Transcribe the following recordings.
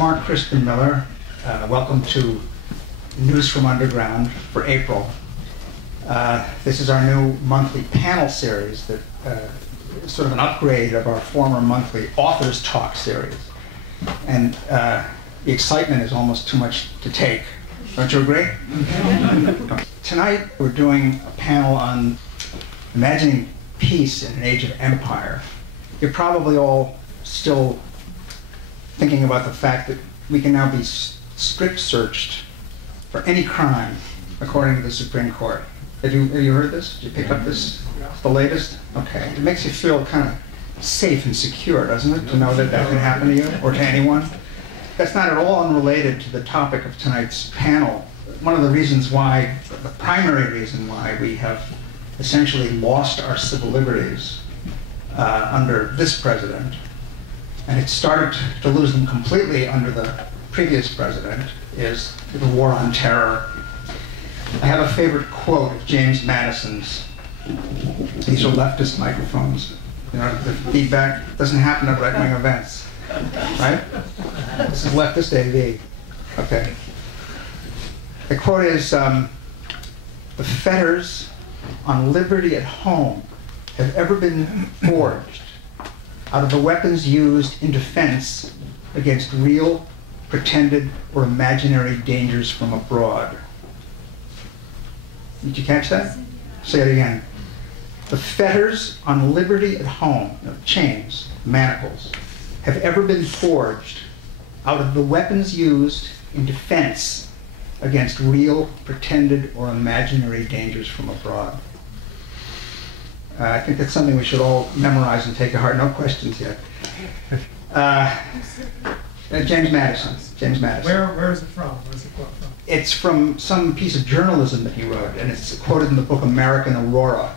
Mark Crispin Miller. Welcome to News from Underground for April. This is our new monthly panel series that is sort of an upgrade of our former monthly Authors Talk series. And the excitement is almost too much to take. Don't you agree? Tonight we're doing a panel on imagining peace in an age of empire. You're probably all still thinking about the fact that we can now be strip searched for any crime according to the Supreme Court. Have you heard this? Did you pick up this? The latest? Okay. It makes you feel kind of safe and secure, doesn't it, to know that that can happen to you or to anyone? That's not at all unrelated to the topic of tonight's panel. One of the reasons why, the primary reason why we have essentially lost our civil liberties under this president, and it started to lose them completely under the previous president, is the war on terror. I have a favorite quote of James Madison's. These are leftist microphones. You know, the feedback doesn't happen at right-wing events, right? This is leftist AV. Okay. The quote is, the fetters on liberty at home have ever been forged out of the weapons used in defense against real, pretended, or imaginary dangers from abroad. Did you catch that? Say it again. The fetters on liberty at home, chains, manacles, have ever been forged out of the weapons used in defense against real, pretended, or imaginary dangers from abroad. I think that's something we should all memorize and take to heart. No questions yet. James Madison. James Madison. Where is it from? Where's the quote from? It's from some piece of journalism that he wrote, and it's quoted in the book American Aurora,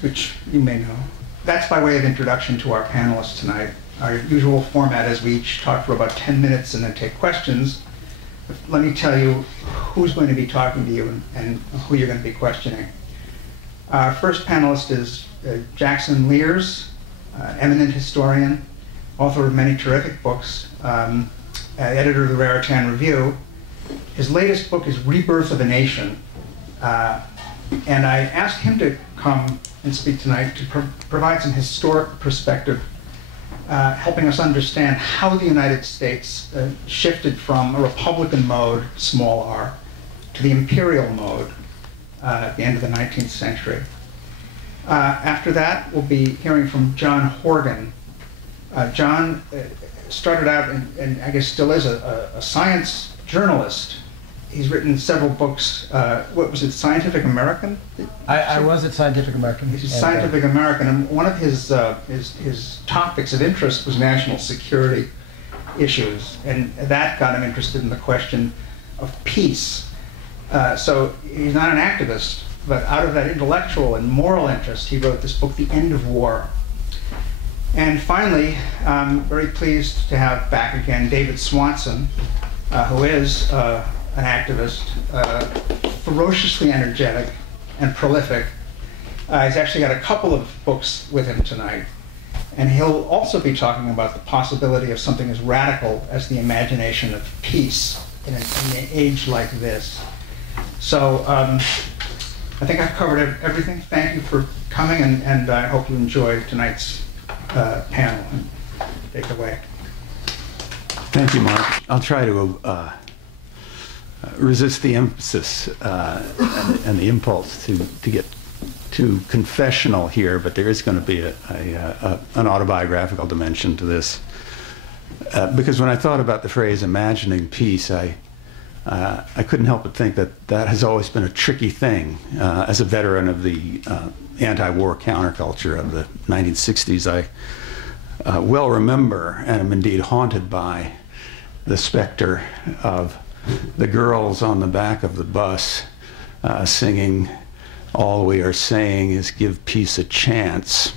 which you may know. That's by way of introduction to our panelists tonight. Our usual format is we each talk for about 10 minutes and then take questions. Let me tell you who's going to be talking to you and who you're going to be questioning. Our first panelist is Jackson Lears, eminent historian, author of many terrific books, editor of the Raritan Review. His latest book is Rebirth of a Nation. And I asked him to come and speak tonight to provide some historic perspective, helping us understand how the United States shifted from a Republican mode, small r, to the imperial mode at the end of the 19th century. After that, we'll be hearing from John Horgan. John started out, and I guess still is, a science journalist. He's written several books. What was it, Scientific American? I was at Scientific American. He's Scientific American, and one of his topics of interest was national security issues, and that got him interested in the question of peace. So he's not an activist, but out of that intellectual and moral interest, he wrote this book, The End of War. And finally, I'm very pleased to have back again David Swanson, who is an activist, ferociously energetic and prolific. He's actually got a couple of books with him tonight. And he'll also be talking about the possibility of something as radical as the imagination of peace in an age like this. So I think I've covered everything. Thank you for coming, and I hope you enjoy tonight's panel. Take it away. Thank you, Mark. I'll try to resist the emphasis and the impulse to get too confessional here, but there is going to be an autobiographical dimension to this. Because when I thought about the phrase imagining peace, I couldn't help but think that that has always been a tricky thing. As a veteran of the anti-war counterculture of the 1960s, I well remember and am indeed haunted by the specter of the girls on the back of the bus singing, "All we are saying is give peace a chance."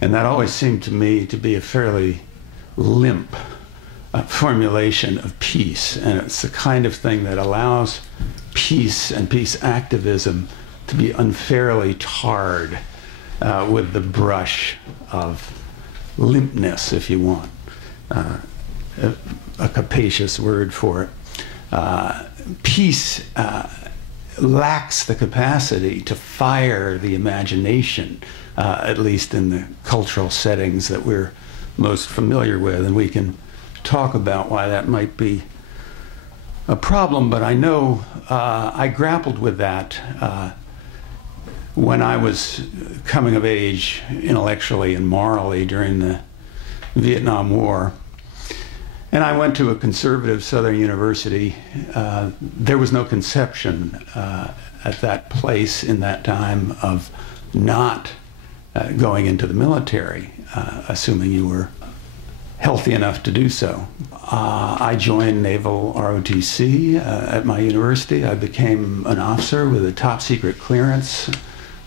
And that always seemed to me to be a fairly limp formulation of peace. And it's the kind of thing that allows peace and peace activism to be unfairly tarred with the brush of limpness, if you want. a capacious word for it. Peace lacks the capacity to fire the imagination, at least in the cultural settings that we're most familiar with, and we can talk about why that might be a problem, but I know I grappled with that when I was coming of age intellectually and morally during the Vietnam War. And I went to a conservative Southern university. There was no conception at that place in that time of not going into the military, assuming you were healthy enough to do so. I joined Naval ROTC at my university. I became an officer with a top secret clearance,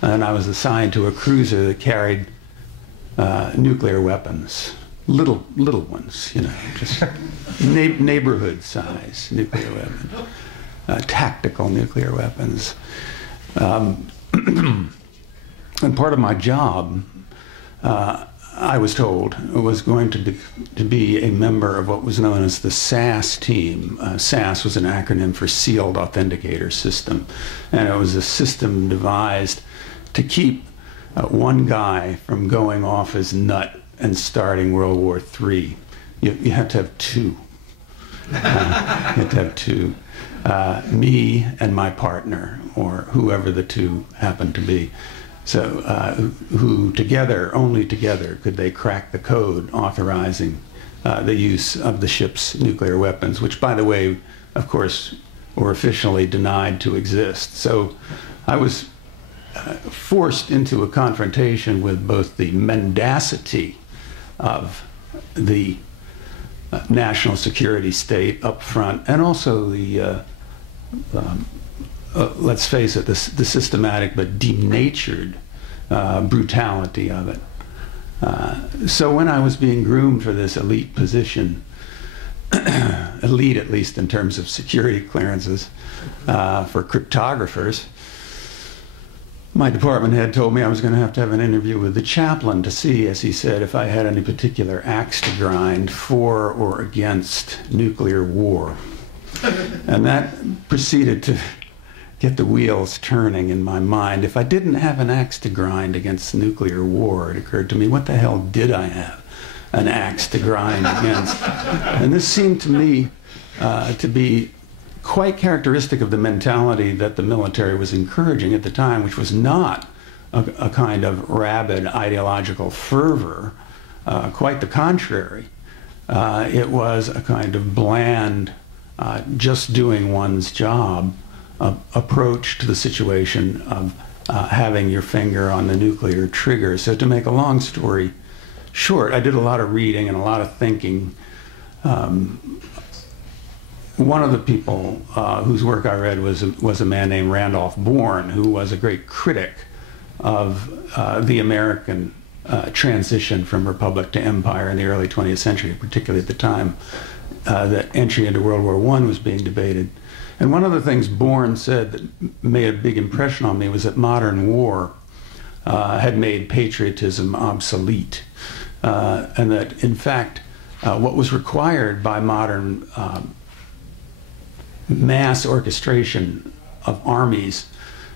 and I was assigned to a cruiser that carried nuclear weapons. Little ones, you know, just neighborhood size nuclear weapons, tactical nuclear weapons. And part of my job, I was told, was going to be a member of what was known as the SAS Team. SAS was an acronym for Sealed Authenticator System, and it was a system devised to keep one guy from going off his nut and starting World War III. You have to have two. You have to have two. Me and my partner, or whoever the two happened to be. So, who together, only together, could they crack the code authorizing the use of the ship's nuclear weapons, which, by the way, of course, were officially denied to exist. So I was forced into a confrontation with both the mendacity of the national security state up front, and also the, let's face it, the systematic but denatured brutality of it. So when I was being groomed for this elite position, elite at least in terms of security clearances for cryptographers, my department head told me I was going to have an interview with the chaplain to see, as he said, if I had any particular axe to grind for or against nuclear war. And that proceeded to get the wheels turning in my mind. If I didn't have an axe to grind against nuclear war, it occurred to me, what the hell did I have an axe to grind against? And this seemed to me to be quite characteristic of the mentality that the military was encouraging at the time, which was not a kind of rabid ideological fervor, quite the contrary. It was a kind of bland, just doing one's job approach to the situation of having your finger on the nuclear trigger. So to make a long story short, I did a lot of reading and a lot of thinking. One of the people whose work I read was a man named Randolph Born, who was a great critic of the American transition from republic to empire in the early 20th century, particularly at the time that entry into World War I was being debated. And one of the things Born said that made a big impression on me was that modern war had made patriotism obsolete, and that, in fact, what was required by modern mass orchestration of armies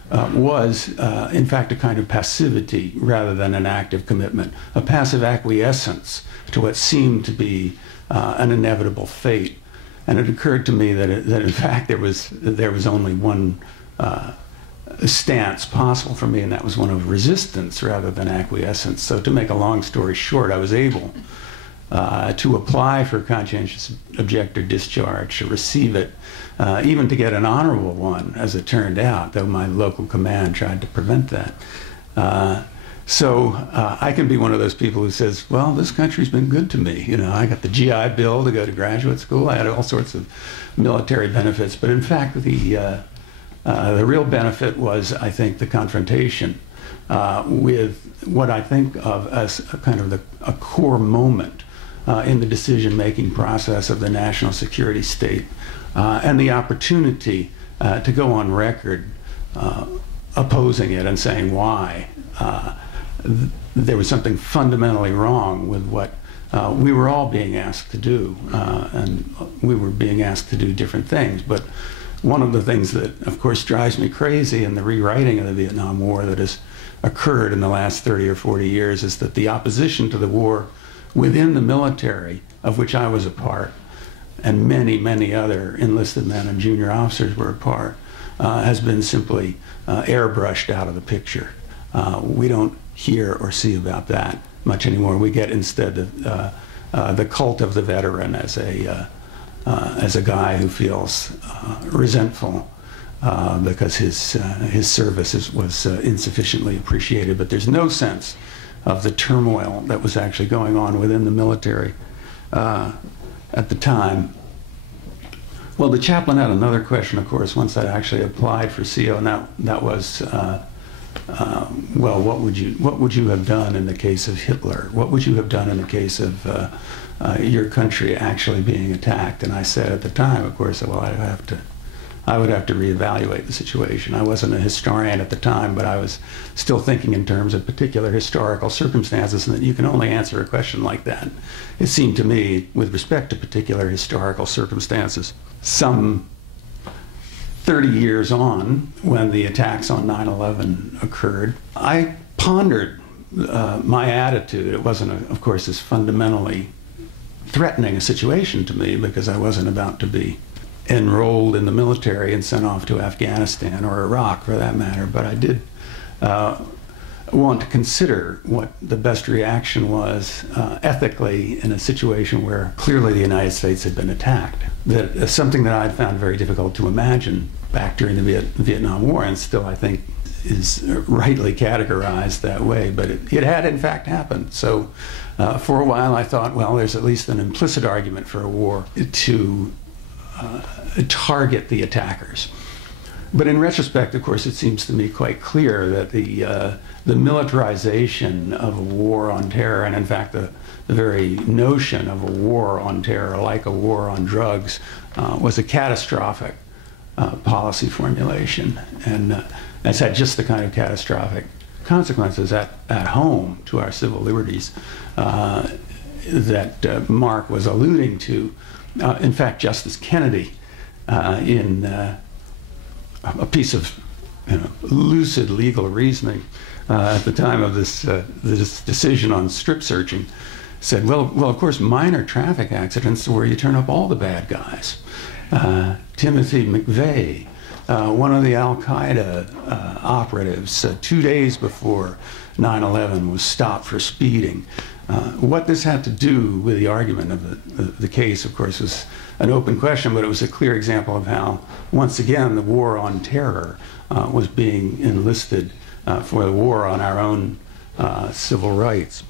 was, in fact, a kind of passivity rather than an active commitment, a passive acquiescence to what seemed to be an inevitable fate. And it occurred to me that in fact there was only one stance possible for me, and that was one of resistance rather than acquiescence. So to make a long story short, I was able to apply for conscientious objector discharge, to receive it, even to get an honorable one, as it turned out, though my local command tried to prevent that. So I can be one of those people who says, well, this country's been good to me. You know, I got the GI Bill to go to graduate school. I had all sorts of military benefits. But in fact, the real benefit was, I think, the confrontation with what I think of as a kind of a core moment in the decision-making process of the national security state, and the opportunity to go on record opposing it and saying why there was something fundamentally wrong with what we were all being asked to do, and we were being asked to do different things. But one of the things that, of course, drives me crazy in the rewriting of the Vietnam War that has occurred in the last 30 or 40 years is that the opposition to the war within the military, of which I was a part, and many, many other enlisted men and junior officers were a part, has been simply airbrushed out of the picture. We don't hear or see about that much anymore. We get instead the cult of the veteran as a guy who feels resentful because his service was insufficiently appreciated. But there's no sense of the turmoil that was actually going on within the military at the time. Well, the chaplain had another question, of course, once I actually applied for CO, and that was, well, what would you have done in the case of Hitler? What would you have done in the case of your country actually being attacked? And I said at the time, of course, well, I would have to reevaluate the situation. I wasn't a historian at the time, but I was still thinking in terms of particular historical circumstances, and that you can only answer a question like that, it seemed to me, with respect to particular historical circumstances. Some 30 years on, when the attacks on 9/11 occurred, I pondered my attitude. It wasn't, of course, as fundamentally threatening a situation to me because I wasn't about to be enrolled in the military and sent off to Afghanistan or Iraq for that matter, but I did want to consider what the best reaction was ethically in a situation where clearly the United States had been attacked. That something that I'd found very difficult to imagine back during the Vietnam War, and still I think is rightly categorized that way, but it had in fact happened. So for a while I thought, well, there's at least an implicit argument for a war to target the attackers. But in retrospect, of course, it seems to me quite clear that the militarization of a war on terror, and in fact the very notion of a war on terror, like a war on drugs, was a catastrophic policy formulation, and has had just the kind of catastrophic consequences at home to our civil liberties that Mark was alluding to. In fact, Justice Kennedy, in a piece of lucid legal reasoning at the time of this decision on strip searching, said, well, of course, minor traffic accidents are where you turn up all the bad guys. Timothy McVeigh, one of the Al-Qaeda operatives, 2 days before 9/11 was stopped for speeding. What this had to do with the argument of the case, of course, was an open question, but it was a clear example of how, once again, the war on terror was being enlisted for the war on our own civil rights.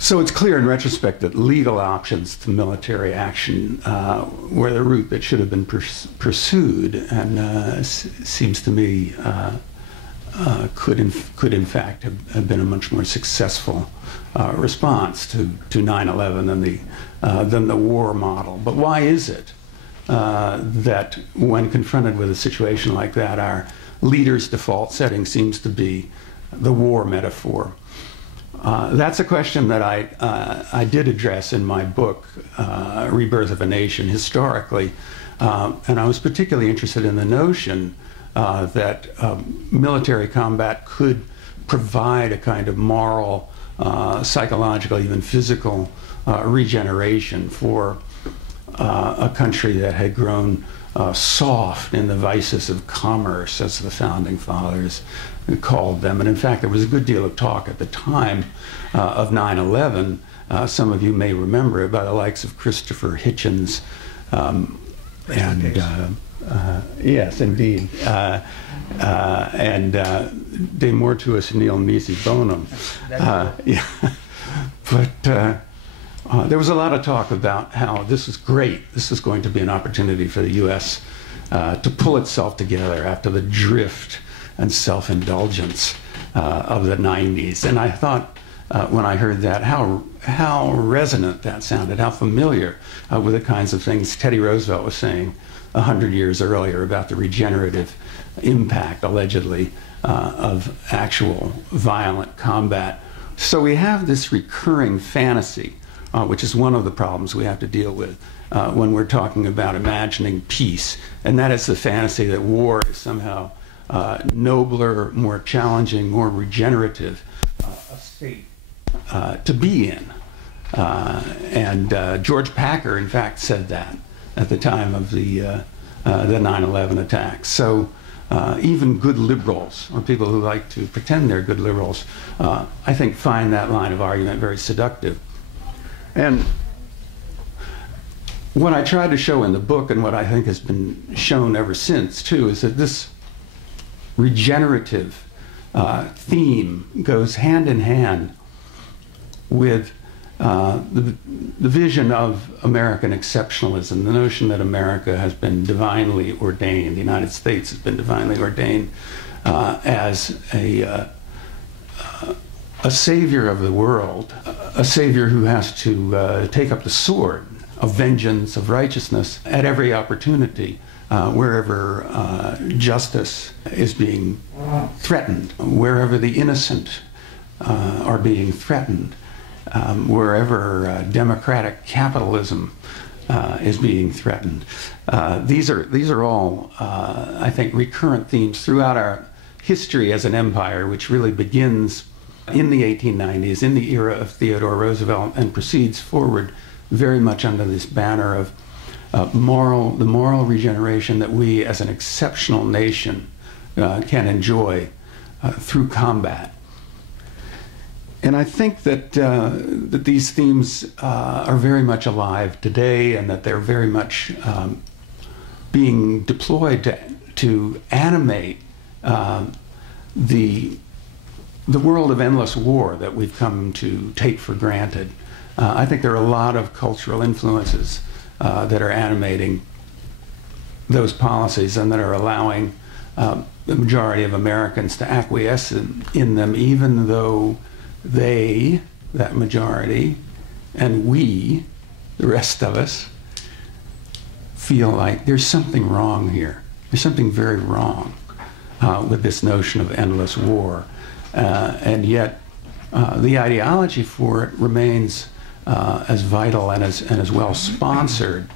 So it's clear in retrospect that legal options to military action were the route that should have been pursued, and seems to me could in fact have been a much more successful response to 9/11 than the war model. But why is it that when confronted with a situation like that, our leader's default setting seems to be the war metaphor? That's a question that I did address in my book, Rebirth of a Nation, historically, and I was particularly interested in the notion that military combat could provide a kind of moral, psychological, even physical regeneration for a country that had grown soft in the vices of commerce, as the founding fathers called them. And in fact, there was a good deal of talk at the time of 9/11. Some of you may remember it, by the likes of Christopher Hitchens yes, indeed. And De Mortuis Nil Nisi Bonum. Yeah. But there was a lot of talk about how this is great. This is going to be an opportunity for the U.S. To pull itself together after the drift and self-indulgence of the 90s. And I thought, when I heard that, how resonant that sounded, how familiar with the kinds of things Teddy Roosevelt was saying 100 years earlier about the regenerative impact, allegedly, of actual violent combat. So we have this recurring fantasy which is one of the problems we have to deal with when we're talking about imagining peace. And that is the fantasy that war is somehow nobler, more challenging, more regenerative a state to be in. And George Packer, in fact, said that at the time of the 9/11 attacks. So even good liberals, or people who like to pretend they're good liberals, I think find that line of argument very seductive. And what I tried to show in the book, and what I think has been shown ever since, too, is that this regenerative theme goes hand in hand with the vision of American exceptionalism, the notion that America has been divinely ordained, the United States has been divinely ordained as a savior of the world, a savior who has to take up the sword of vengeance, of righteousness at every opportunity, wherever justice is being threatened, wherever the innocent are being threatened, wherever democratic capitalism is being threatened. These are all, I think, recurrent themes throughout our history as an empire, which really begins in the 1890s, in the era of Theodore Roosevelt, and proceeds forward very much under this banner of the moral regeneration that we as an exceptional nation can enjoy through combat. And I think that that these themes are very much alive today, and that they're very much being deployed to animate the world of endless war that we've come to take for granted. I think there are a lot of cultural influences that are animating those policies and that are allowing the majority of Americans to acquiesce in them, even though they, that majority, and we, the rest of us, feel like there's something wrong here. There's something very wrong with this notion of endless war. And yet the ideology for it remains as vital and as well sponsored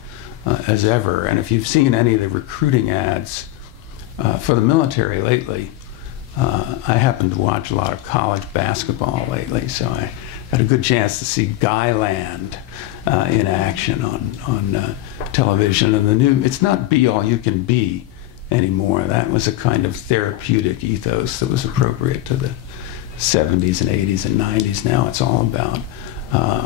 as ever. And if you've seen any of the recruiting ads for the military lately, I happen to watch a lot of college basketball lately, so I had a good chance to see Guyland in action on television. And it's not be all you can be anymore. That was a kind of therapeutic ethos that was appropriate to the 70s and 80s and 90s. Now it's all about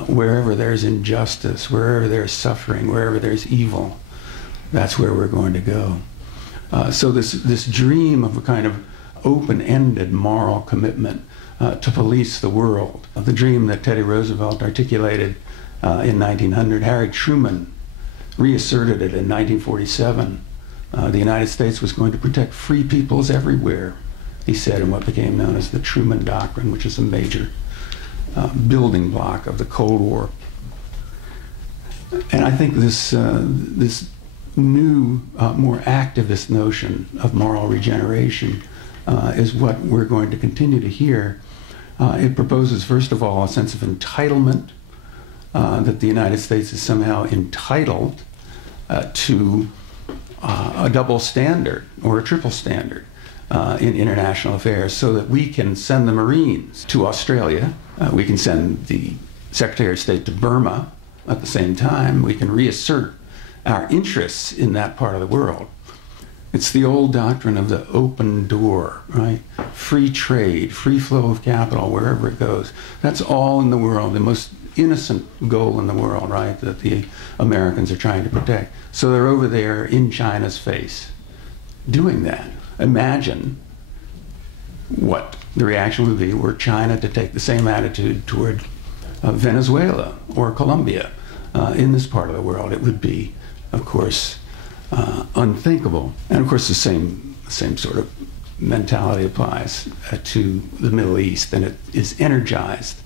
wherever there's injustice, wherever there's suffering, wherever there's evil, that's where we're going to go. So this dream of a kind of open-ended moral commitment to police the world, the dream that Teddy Roosevelt articulated in 1900, Harry Truman reasserted it in 1947. The United States was going to protect free peoples everywhere, he said, in what became known as the Truman Doctrine, which is a major building block of the Cold War. And I think this new, more activist notion of moral regeneration is what we're going to continue to hear. It proposes, first of all, a sense of entitlement, that the United States is somehow entitled to a double standard or a triple standard in international affairs, so that we can send the Marines to Australia, we can send the Secretary of State to Burma at the same time, we can reassert our interests in that part of the world. It's the old doctrine of the open door, right? Free trade, free flow of capital, wherever it goes. That's all in the world, the most innocent goal in the world, right, that the Americans are trying to protect. So they're over there in China's face doing that. Imagine what the reaction would be were China to take the same attitude toward Venezuela or Colombia in this part of the world. It would be, of course, unthinkable. And of course the same sort of mentality applies to the Middle East, and it is energized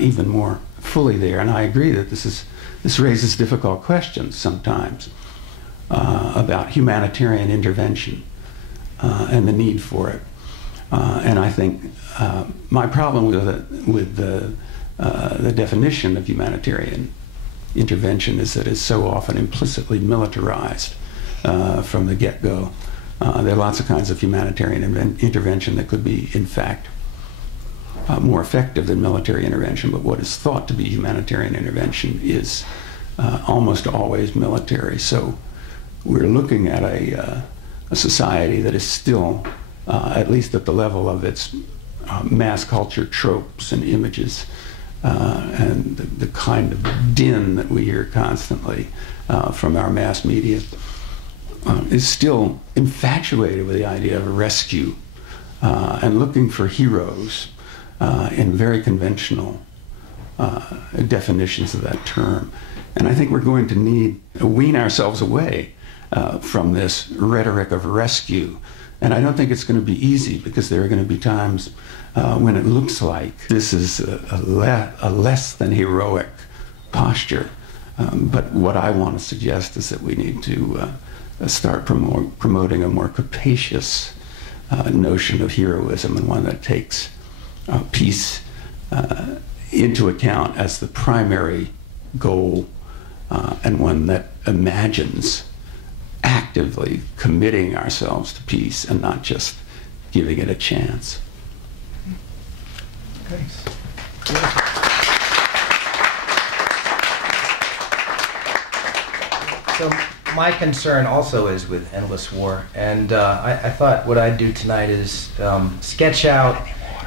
even more fully there. And I agree that this raises difficult questions sometimes about humanitarian intervention and the need for it. And I think my problem with the definition of humanitarian intervention is that it's so often implicitly militarized from the get-go. There are lots of kinds of humanitarian intervention that could be, in fact, more effective than military intervention, but what is thought to be humanitarian intervention is almost always military. So we're looking at a society that is still, at least at the level of its mass culture tropes and images, and the kind of din that we hear constantly from our mass media, is still infatuated with the idea of a rescue and looking for heroes in very conventional definitions of that term. And I think we're going to need to wean ourselves away from this rhetoric of rescue. And I don't think it's going to be easy, because there are going to be times when it looks like this is a less than heroic posture. But what I want to suggest is that we need to start promoting a more capacious notion of heroism, and one that takes peace into account as the primary goal, and one that imagines actively committing ourselves to peace and not just giving it a chance. Thanks. So my concern also is with endless war, and I thought what I'd do tonight is sketch out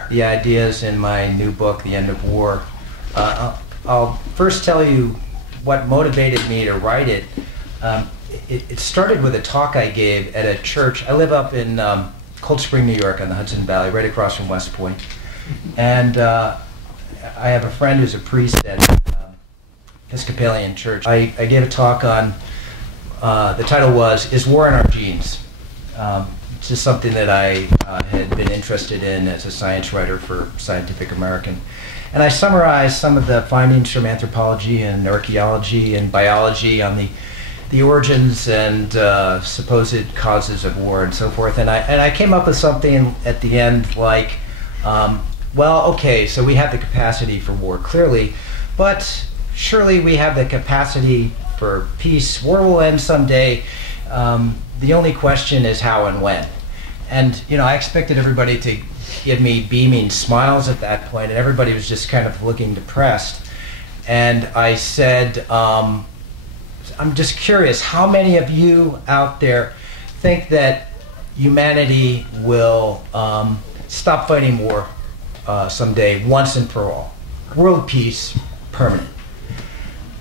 the ideas in my new book, The End of War. I'll first tell you what motivated me to write it. It started with a talk I gave at a church. I live up in Cold Spring, New York, on the Hudson Valley, right across from West Point. And I have a friend who's a priest at Episcopalian Church. I gave a talk on, the title was, Is War in Our Genes? It's just something that I had been interested in as a science writer for Scientific American. And I summarized some of the findings from anthropology and archaeology and biology on the origins and supposed causes of war and so forth. And I came up with something at the end like, well, okay, so we have the capacity for war, clearly, but surely we have the capacity for peace. War will end someday. The only question is how and when. And, you know, I expected everybody to give me beaming smiles at that point, and everybody was just kind of looking depressed. And I said, I'm just curious, how many of you out there think that humanity will stop fighting war someday, once and for all? World peace, permanent.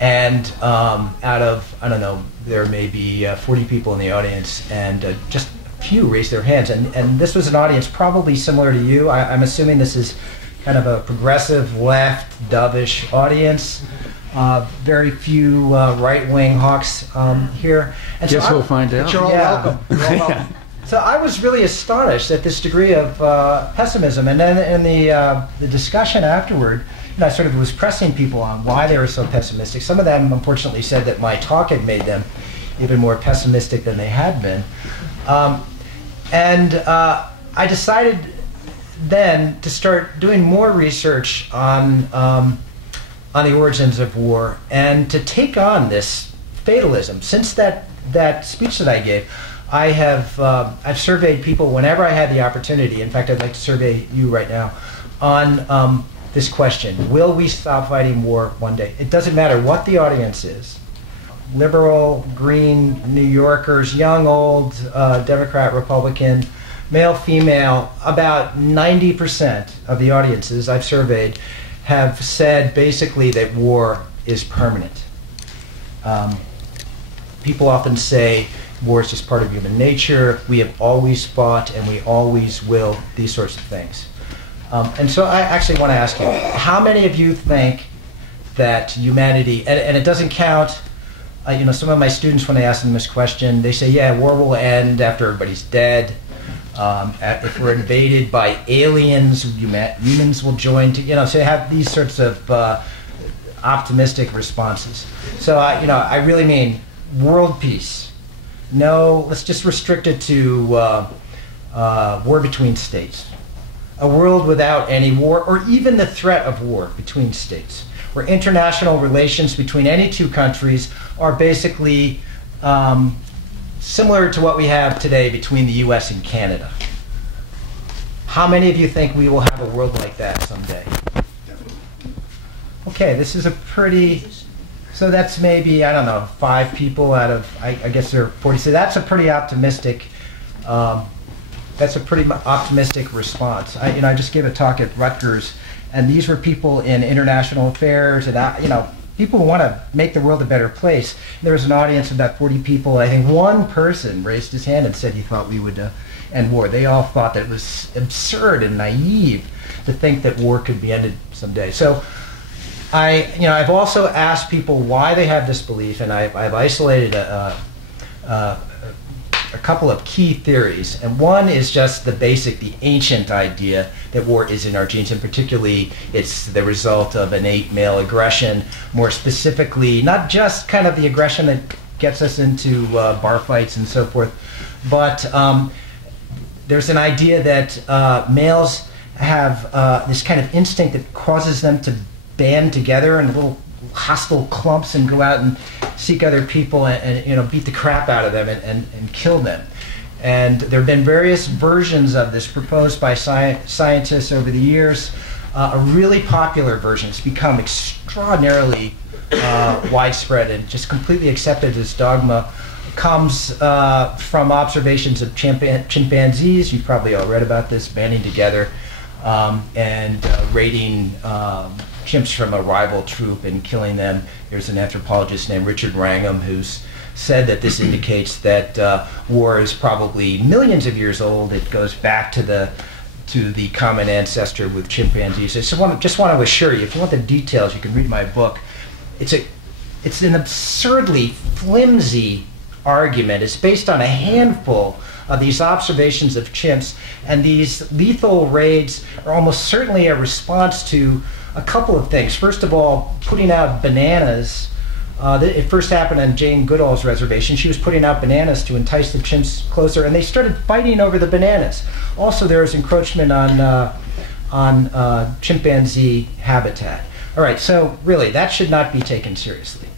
And out of, I don't know, there may be 40 people in the audience, and just a few raised their hands. And this was an audience probably similar to you. I'm assuming this is kind of a progressive, left, dovish audience. Very few right-wing hawks here. And Guess so we'll find out. But you're all welcome. You're all welcome. So I was really astonished at this degree of pessimism. And then in the discussion afterward, you know, I sort of was pressing people on why they were so pessimistic. Some of them, unfortunately, said that my talk had made them even more pessimistic than they had been. I decided then to start doing more research on the origins of war and to take on this fatalism. Since that speech that I gave, I've surveyed people whenever I had the opportunity. In fact, I'd like to survey you right now on this question: will we stop fighting war one day? It doesn't matter what the audience is. Liberal, green, New Yorkers, young, old, Democrat, Republican, male, female. About 90% of the audiences I've surveyed have said basically that war is permanent. People often say war is just part of human nature. We have always fought and we always will, these sorts of things. And so I actually want to ask you, how many of you think that humanity, and it doesn't count, you know, some of my students, when I ask them this question, they say, yeah, war will end after everybody's dead. If we're invaded by aliens, humans will join, you know, so they have these sorts of optimistic responses. So, you know, I really mean world peace. No, let's just restrict it to war between states. A world without any war, or even the threat of war between states, where international relations between any two countries are basically similar to what we have today between the US and Canada. How many of you think we will have a world like that someday? Okay, this is a pretty, so that's maybe, I don't know, 5 people out of, I guess there are 40. So that's a pretty optimistic, response. I just gave a talk at Rutgers, and these were people in international affairs, and people who want to make the world a better place. There was an audience of about 40 people. I think one person raised his hand and said he thought we would end war. They all thought that it was absurd and naive to think that war could be ended someday. So I've also asked people why they have this belief, and I've isolated a couple of key theories. And one is just the ancient idea that war is in our genes, and particularly it's the result of innate male aggression, more specifically, not just kind of the aggression that gets us into bar fights and so forth, but there's an idea that males have this kind of instinct that causes them to band together in little hostile clumps and go out and seek other people and beat the crap out of them and kill them. And there have been various versions of this proposed by scientists over the years. A really popular version has become extraordinarily widespread and just completely accepted as dogma. Comes from observations of chimpanzees. You've probably all read about this, banding together and raiding chimps from a rival troop and killing them. There's an anthropologist named Richard Wrangham who's said that this indicates that war is probably millions of years old. It goes back to the common ancestor with chimpanzees. I just want to assure you, if you want the details, you can read my book. It's an absurdly flimsy argument. It's based on a handful of these observations of chimps, and these lethal raids are almost certainly a response to a couple of things. First of all, putting out bananas. It first happened on Jane Goodall's reservation. She was putting out bananas to entice the chimps closer, and they started fighting over the bananas. Also, there was encroachment on chimpanzee habitat. All right, so really, that should not be taken seriously.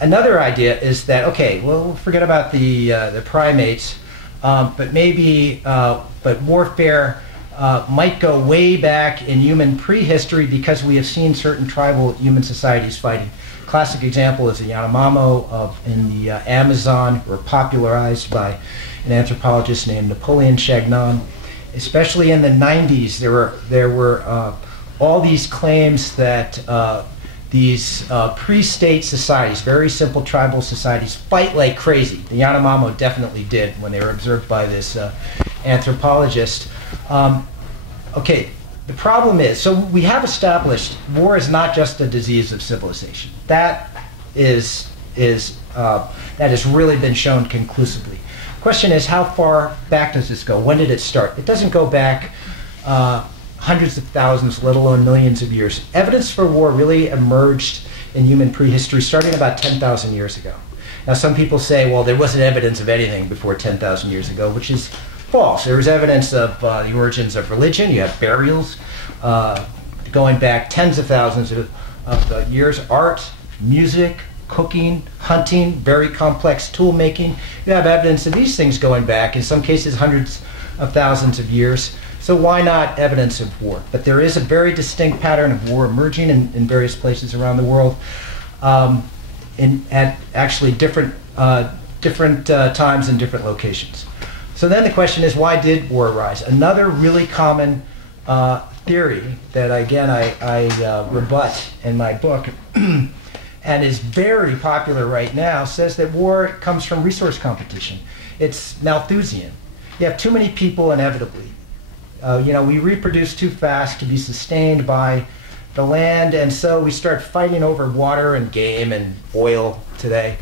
Another idea is that, okay, well, we'll forget about the primates, but warfare might go way back in human prehistory because we have seen certain tribal human societies fighting. Classic example is the Yanomamo in the Amazon, were popularized by an anthropologist named Napoleon Chagnon. Especially in the 90s, there were all these claims that these pre-state societies, very simple tribal societies, fight like crazy. The Yanomamo definitely did when they were observed by this anthropologist. Okay, the problem is, so we have established war is not just a disease of civilization. That has really been shown conclusively. The question is, how far back does this go? When did it start? It doesn't go back hundreds of thousands, let alone millions of years. Evidence for war really emerged in human prehistory starting about 10,000 years ago. Now, some people say, well, there wasn't evidence of anything before 10,000 years ago, which is false. There was evidence of the origins of religion. You have burials going back tens of thousands of years. Art, music, cooking, hunting, very complex tool making. You have evidence of these things going back, in some cases, hundreds of thousands of years. So why not evidence of war? But there is a very distinct pattern of war emerging in various places around the world, at actually different times and different locations. So then the question is, why did war arise? Another really common theory that, again, I rebut in my book and is very popular right now says that war comes from resource competition. It's Malthusian. You have too many people inevitably. We reproduce too fast to be sustained by the land, and so we start fighting over water and game and oil today,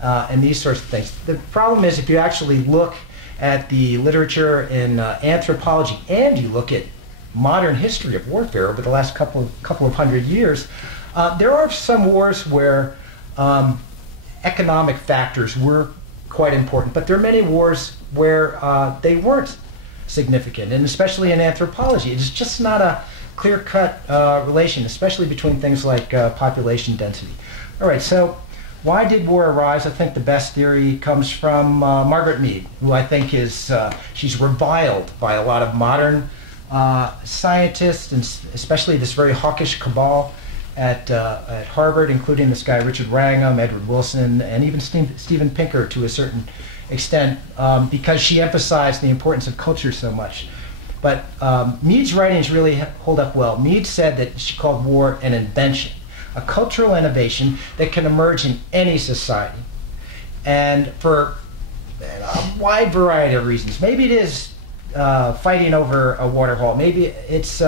and these sorts of things. The problem is, if you actually look at the literature in anthropology and you look at modern history of warfare over the last couple of hundred years, there are some wars where economic factors were quite important, but there are many wars where they weren't significant, and especially in anthropology, it's just not clear-cut relation, especially between things like population density. All right, so why did war arise? I think the best theory comes from Margaret Mead, who I think is, she's reviled by a lot of modern scientists, and especially this very hawkish cabal at Harvard, including this guy Richard Wrangham, Edward Wilson, and even Steven Pinker to a certain extent, because she emphasized the importance of culture so much. But Mead's writings really hold up well. Mead said that she called war an invention, a cultural innovation that can emerge in any society, and for a wide variety of reasons. Maybe it is fighting over a water hole. Maybe it's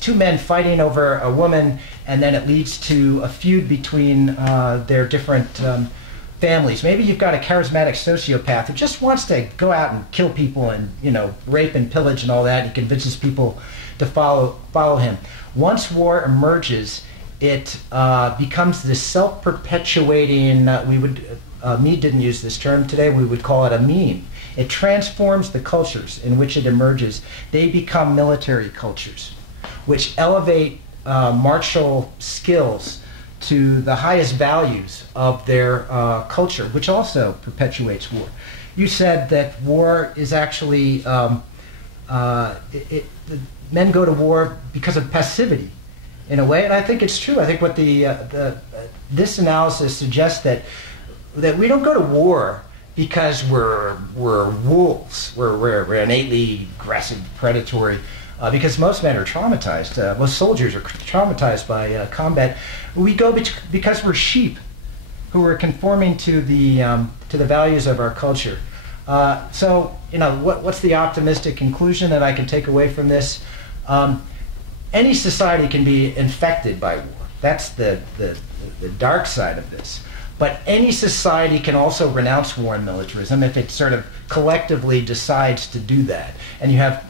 two men fighting over a woman, and then it leads to a feud between their different families. Maybe you've got a charismatic sociopath who just wants to go out and kill people and, you know, rape and pillage and all that. He convinces people to follow him. Once war emerges, it becomes this self-perpetuating, Mead didn't use this term today, we would call it a meme. It transforms the cultures in which it emerges. They become military cultures, which elevate martial skills to the highest values of their culture, which also perpetuates war. You said that war is actually, men go to war because of passivity, in a way, and I think it's true. I think what this analysis suggests that we don't go to war because we're wolves, we're innately aggressive, predatory, because most men are traumatized. Most soldiers are traumatized by combat. We go because we're sheep who are conforming to the values of our culture. So, you know, what's the optimistic conclusion that I can take away from this? Any society can be infected by war. That's the dark side of this. But any society can also renounce war and militarism if it sort of collectively decides to do that. And you have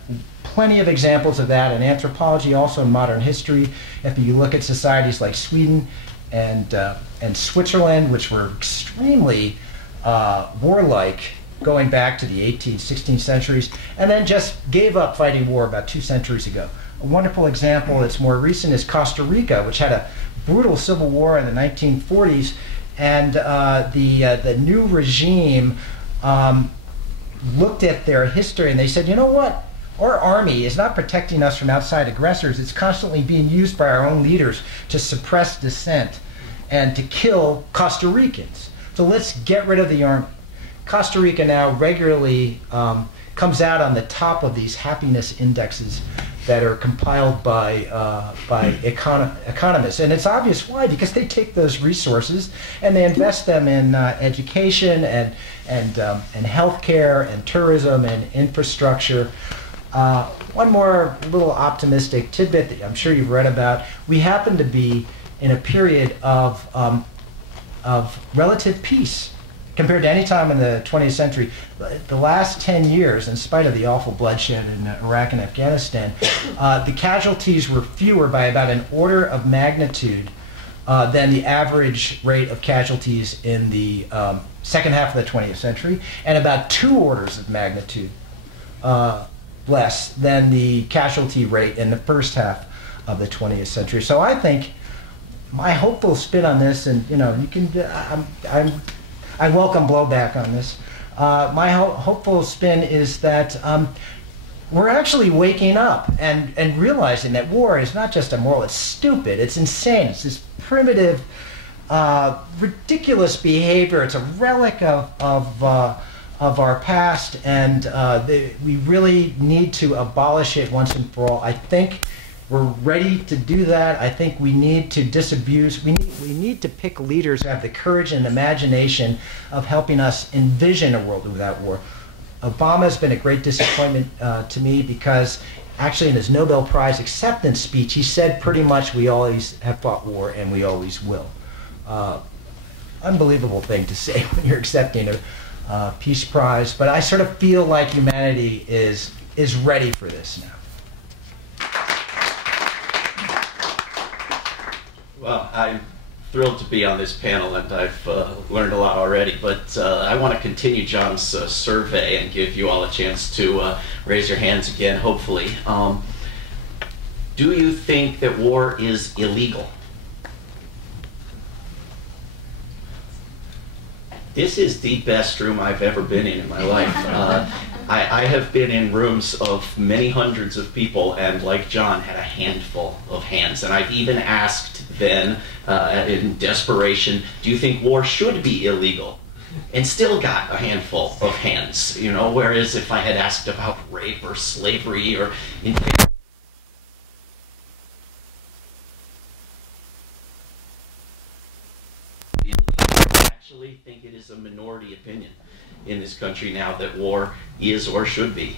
plenty of examples of that in anthropology, also in modern history. If you look at societies like Sweden and Switzerland, which were extremely warlike going back to the 18th, 16th centuries, and then just gave up fighting war about 2 centuries ago. A wonderful example that's more recent is Costa Rica, which had a brutal civil war in the 1940s, and the new regime looked at their history and they said, you know what? Our army is not protecting us from outside aggressors. It's constantly being used by our own leaders to suppress dissent and to kill Costa Ricans. So let's get rid of the army. Costa Rica now regularly comes out on the top of these happiness indexes that are compiled by economists. And it's obvious why, because they take those resources and they invest them in education and healthcare and tourism and infrastructure. One more little optimistic tidbit that I'm sure you've read about. We happen to be in a period of relative peace compared to any time in the 20th century. The last 10 years, in spite of the awful bloodshed in Iraq and Afghanistan, the casualties were fewer by about an order of magnitude than the average rate of casualties in the second half of the 20th century, and about 2 orders of magnitude less than the casualty rate in the first half of the 20th century. So I think my hopeful spin on this, and you know, you can, I welcome blowback on this. My hopeful spin is that we're actually waking up and realizing that war is not just immoral, it's stupid, it's insane, it's this primitive, ridiculous behavior, it's a relic of our past, and we really need to abolish it once and for all. I think we're ready to do that. I think we need to disabuse. We need to pick leaders who have the courage and imagination of helping us envision a world without war. Obama has been a great disappointment to me, because actually in his Nobel Prize acceptance speech, he said pretty much we always have fought war and we always will. Unbelievable thing to say when you're accepting a Peace Prize, but I sort of feel like humanity is ready for this now. Well, I'm thrilled to be on this panel, and I've learned a lot already, but I want to continue John's survey and give you all a chance to raise your hands again, hopefully. Do you think that war is illegal? This is the best room I've ever been in my life. I have been in rooms of many hundreds of people, and like John, had a handful of hands. And I've even asked then, in desperation, do you think war should be illegal? And still got a handful of hands, you know, whereas if I had asked about rape or slavery or I think it is a minority opinion in this country now that war is or should be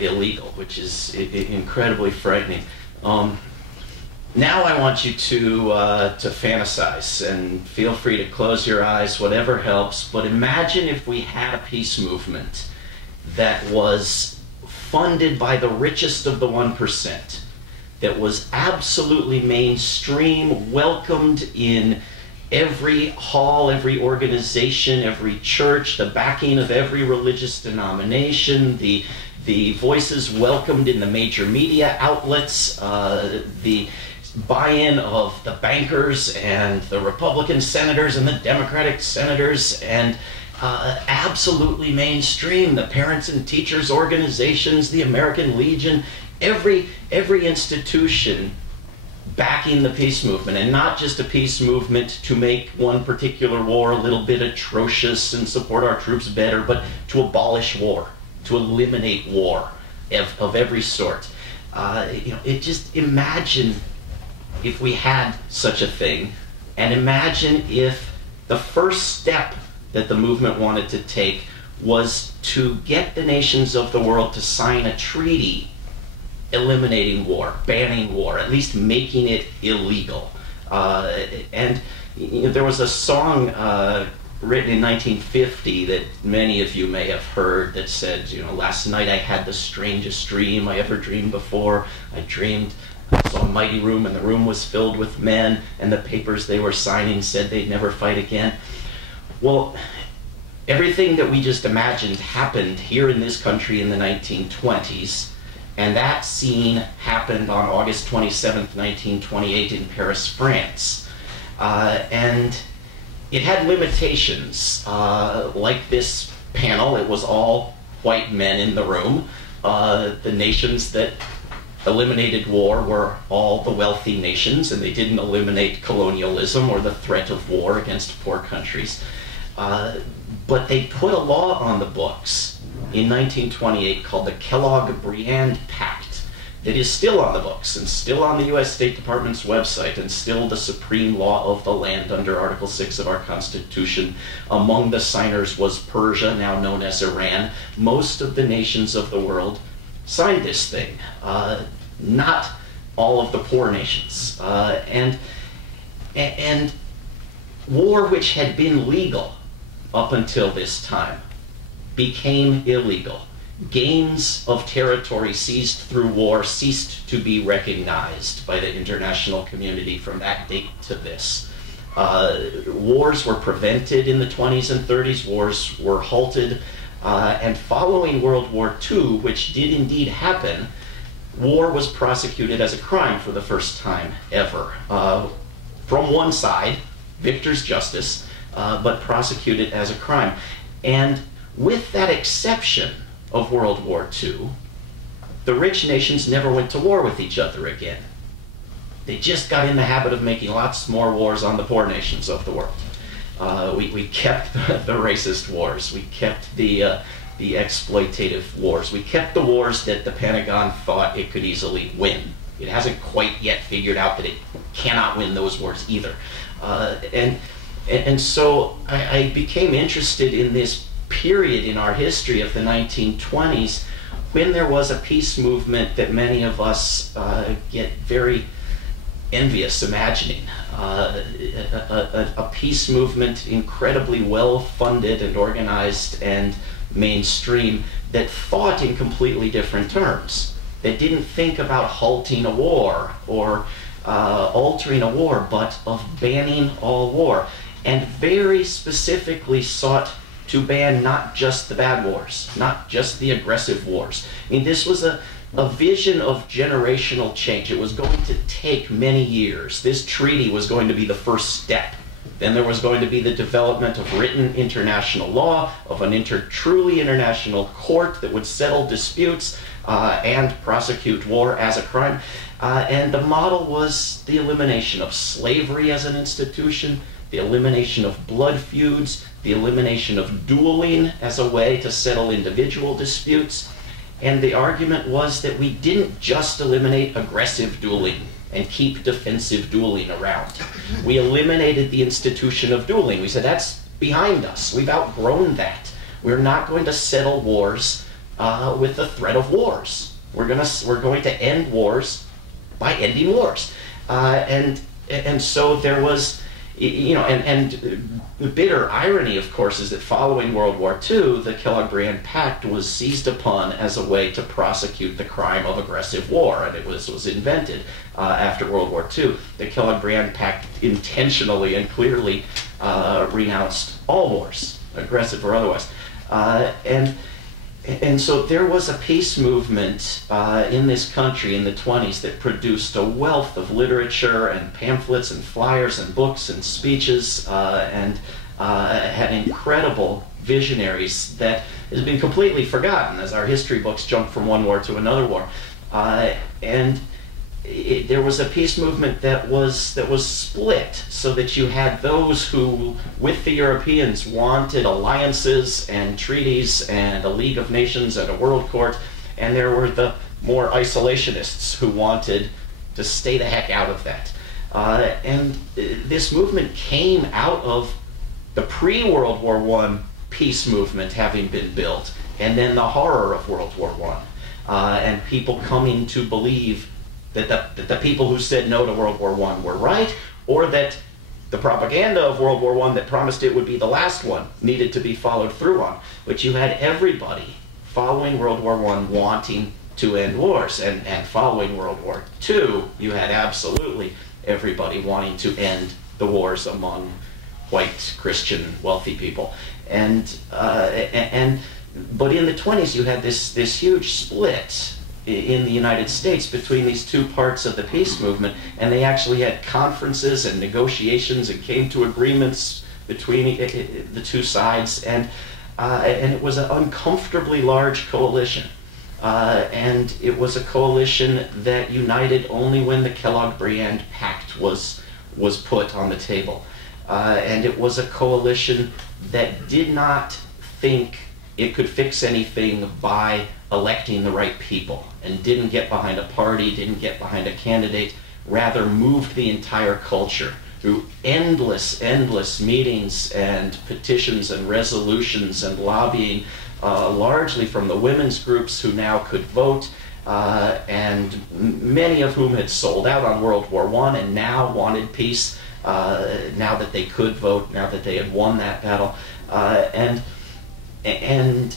illegal, which is incredibly frightening. Now I want you to fantasize, and feel free to close your eyes, whatever helps, but imagine if we had a peace movement that was funded by the richest of the 1%, that was absolutely mainstream, welcomed in every hall, every organization, every church, the backing of every religious denomination, the voices welcomed in the major media outlets, the buy-in of the bankers and the Republican senators and the Democratic senators, and absolutely mainstream, the parents and teachers organizations, the American Legion, every institution backing the peace movement, and not just a peace movement to make one particular war a little bit atrocious and support our troops better, but to abolish war, to eliminate war of every sort. You know, just imagine if we had such a thing, and imagine if the first step that the movement wanted to take was to get the nations of the world to sign a treaty eliminating war, banning war, at least making it illegal. And you know, there was a song written in 1950 that many of you may have heard that said, you know, last night I had the strangest dream I ever dreamed before. I dreamed I saw a mighty room, and the room was filled with men, and the papers they were signing said they'd never fight again. Well, everything that we just imagined happened here in this country in the 1920s. And that scene happened on August 27th, 1928 in Paris, France. And it had limitations. Like this panel, it was all white men in the room. The nations that eliminated war were all the wealthy nations, and they didn't eliminate colonialism or the threat of war against poor countries. But they put a law on the books in 1928 called the KelloggBriand Pact that is still on the books and still on the U.S. State Department's website and still the supreme law of the land under Article 6 of our Constitution. Among the signers was Persia, now known as Iran. Most of the nations of the world signed this thing, not all of the poor nations. And war, which had been legal up until this time, became illegal. Gains of territory seized through war ceased to be recognized by the international community from that date to this. Wars were prevented in the 20s and 30s. Wars were halted. And following World War II, which did indeed happen, war was prosecuted as a crime for the first time ever. From one side, victor's justice, but prosecuted as a crime. And with that exception of World War II, the rich nations never went to war with each other again. They just got in the habit of making lots more wars on the poor nations of the world. We kept the racist wars. We kept the exploitative wars. We kept the wars that the Pentagon thought it could easily win. It hasn't quite yet figured out that it cannot win those wars either. And so I became interested in this period in our history of the 1920s when there was a peace movement that many of us get very envious imagining. A peace movement incredibly well funded and organized and mainstream that thought in completely different terms. They didn't think about halting a war or altering a war, but of banning all war, and very specifically sought to ban not just the bad wars, not just the aggressive wars. I mean, this was a a vision of generational change. It was going to take many years. This treaty was going to be the first step. Then there was going to be the development of written international law, of an truly international court that would settle disputes and prosecute war as a crime. And the model was the elimination of slavery as an institution, the elimination of blood feuds, the elimination of dueling as a way to settle individual disputes. And the argument was that we didn't just eliminate aggressive dueling and keep defensive dueling around. We eliminated the institution of dueling. We said, that's behind us. We've outgrown that. We're not going to settle wars with the threat of wars. We're going to end wars by ending wars. And so there was, and the bitter irony, of course, is that following World War II, the KelloggBriand Pact was seized upon as a way to prosecute the crime of aggressive war, and it was invented after World War II. The KelloggBriand Pact intentionally and clearly renounced all wars, aggressive or otherwise. And so there was a peace movement in this country in the 20s that produced a wealth of literature and pamphlets and flyers and books and speeches and had incredible visionaries that has been completely forgotten as our history books jump from one war to another war. There was a peace movement that was split, so that you had those who, with the Europeans, wanted alliances and treaties and a League of Nations and a world court, and there were the more isolationists who wanted to stay the heck out of that. And this movement came out of the pre-World War I peace movement having been built, and then the horror of World War I, and people coming to believe that the people who said no to World War I were right, or that the propaganda of World War I that promised it would be the last one needed to be followed through on. But you had everybody following World War I wanting to end wars, and following World War II, you had absolutely everybody wanting to end the wars among white, Christian, wealthy people. But in the 20s, you had this huge split in the United States between these two parts of the peace movement, and they actually had conferences and negotiations and came to agreements between the two sides, and it was an uncomfortably large coalition. And it was a coalition that united only when the KelloggBriand Pact was put on the table. And it was a coalition that did not think it could fix anything by electing the right people, and didn't get behind a party, didn't get behind a candidate, rather moved the entire culture through endless meetings and petitions and resolutions and lobbying, largely from the women's groups who now could vote, and many of whom had sold out on World War I and now wanted peace, now that they could vote, now that they had won that battle. And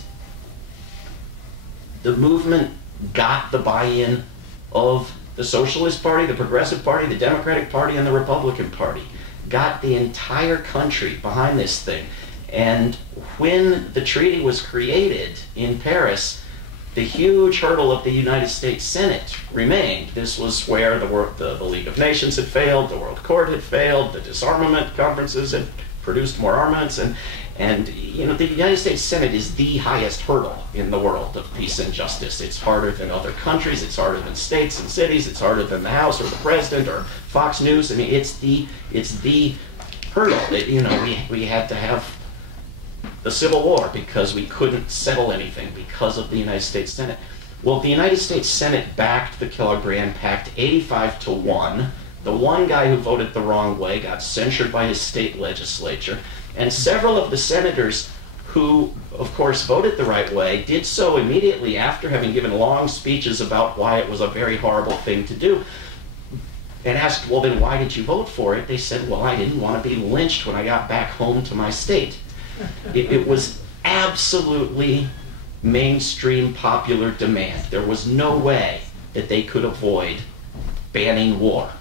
the movement got the buy-in of the Socialist Party, the Progressive Party, the Democratic Party, and the Republican Party. Got the entire country behind this thing. And when the treaty was created in Paris, the huge hurdle of the United States Senate remained. This was where the League of Nations had failed, the World Court had failed, the disarmament conferences had produced more armaments, and the United States Senate is the highest hurdle in the world of peace and justice. It's harder than other countries, it's harder than states and cities, it's harder than the House or the President or Fox News. I mean, it's the hurdle. We had to have the Civil War because we couldn't settle anything because of the United States Senate. Well, the United States Senate backed the KelloggBriand Pact 85-1. The one guy who voted the wrong way got censured by his state legislature, and several of the senators who, of course, voted the right way did so immediately after having given long speeches about why it was a very horrible thing to do. And asked, well, then why did you vote for it? They said, well, I didn't want to be lynched when I got back home to my state. It was absolutely mainstream popular demand. There was no way that they could avoid banning war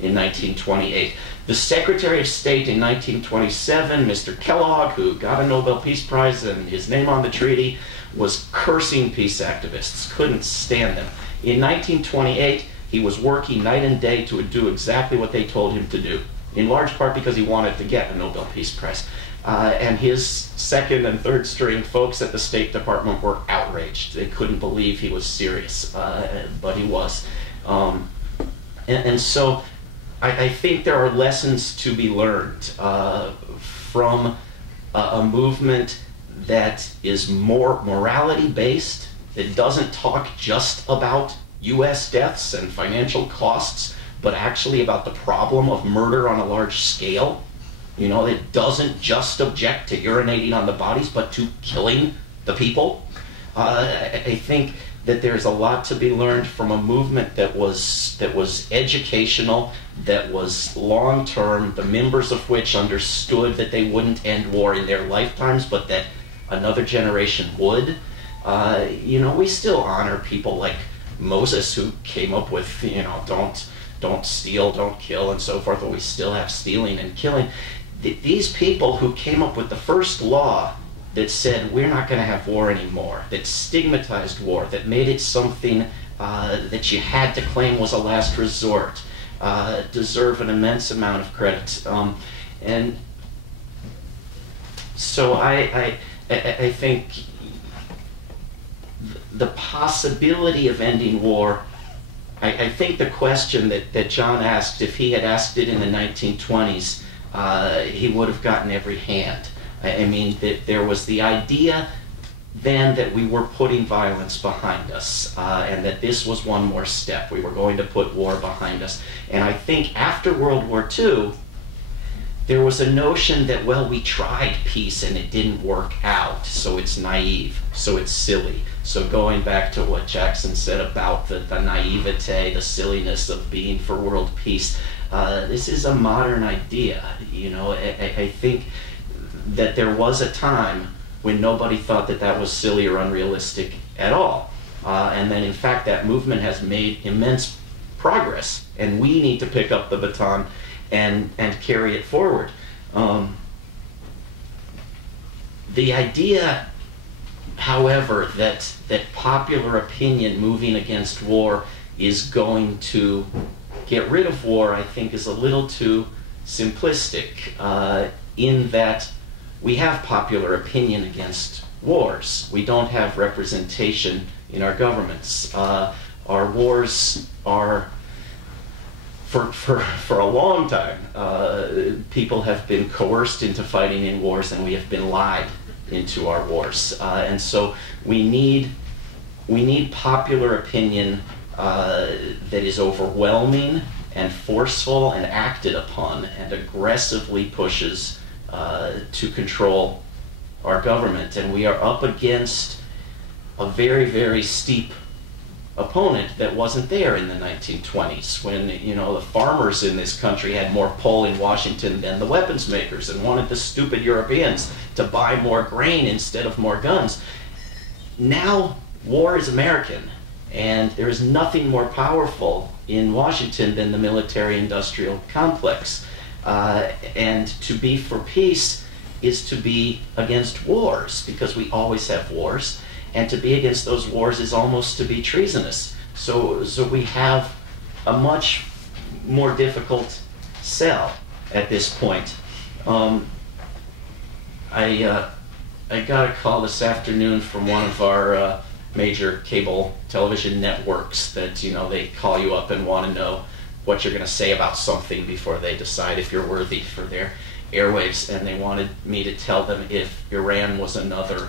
in 1928. The Secretary of State in 1927, Mr. Kellogg, who got a Nobel Peace Prize and his name on the treaty, was cursing peace activists, couldn't stand them. In 1928, he was working night and day to do exactly what they told him to do, in large part because he wanted to get a Nobel Peace Prize. And his second and third string folks at the State Department were outraged. They couldn't believe he was serious, but he was. And so I think there are lessons to be learned from a movement that is more morality-based, that doesn't talk just about U.S. deaths and financial costs, but actually about the problem of murder on a large scale. You know, it doesn't just object to urinating on the bodies, but to killing the people. I think that there's a lot to be learned from a movement that was educational, that was long-term, the members of which understood that they wouldn't end war in their lifetimes, but that another generation would. You know, we still honor people like Moses, who came up with, you know, don't steal, don't kill, and so forth, but we still have stealing and killing. These people who came up with the first law that said we're not going to have war anymore, that stigmatized war, that made it something that you had to claim was a last resort, deserve an immense amount of credit. And so I think the possibility of ending war, I think the question that John asked, if he had asked it in the 1920s, he would have gotten every hand. I mean, that there was the idea then that we were putting violence behind us, and that this was one more step. We were going to put war behind us. And I think after World War II, there was a notion that, well, we tried peace and it didn't work out, so it's naive, so it's silly. So going back to what Jackson said about the naivete, the silliness of being for world peace, this is a modern idea. You know, I think that there was a time when nobody thought that that was silly or unrealistic at all. And then, in fact, that movement has made immense progress, and we need to pick up the baton and carry it forward. The idea, however, that popular opinion moving against war is going to get rid of war, I think, is a little too simplistic, in that we have popular opinion against wars. We don't have representation in our governments. Our wars are, for a long time, people have been coerced into fighting in wars, and we have been lied into our wars. And so we need popular opinion that is overwhelming and forceful and acted upon and aggressively pushes to control our government. And we are up against a very, very steep opponent that wasn't there in the 1920s, when, you know, the farmers in this country had more pull in Washington than the weapons makers and wanted the stupid Europeans to buy more grain instead of more guns. Now war is American, and there is nothing more powerful in Washington than the military-industrial complex. And to be for peace is to be against wars, because we always have wars. And to be against those wars is almost to be treasonous. So we have a much more difficult sell at this point. I got a call this afternoon from one of our major cable television networks that, you know, they call you up and want to know what you're going to say about something before they decide if you're worthy for their airwaves. And they wanted me to tell them if Iran was another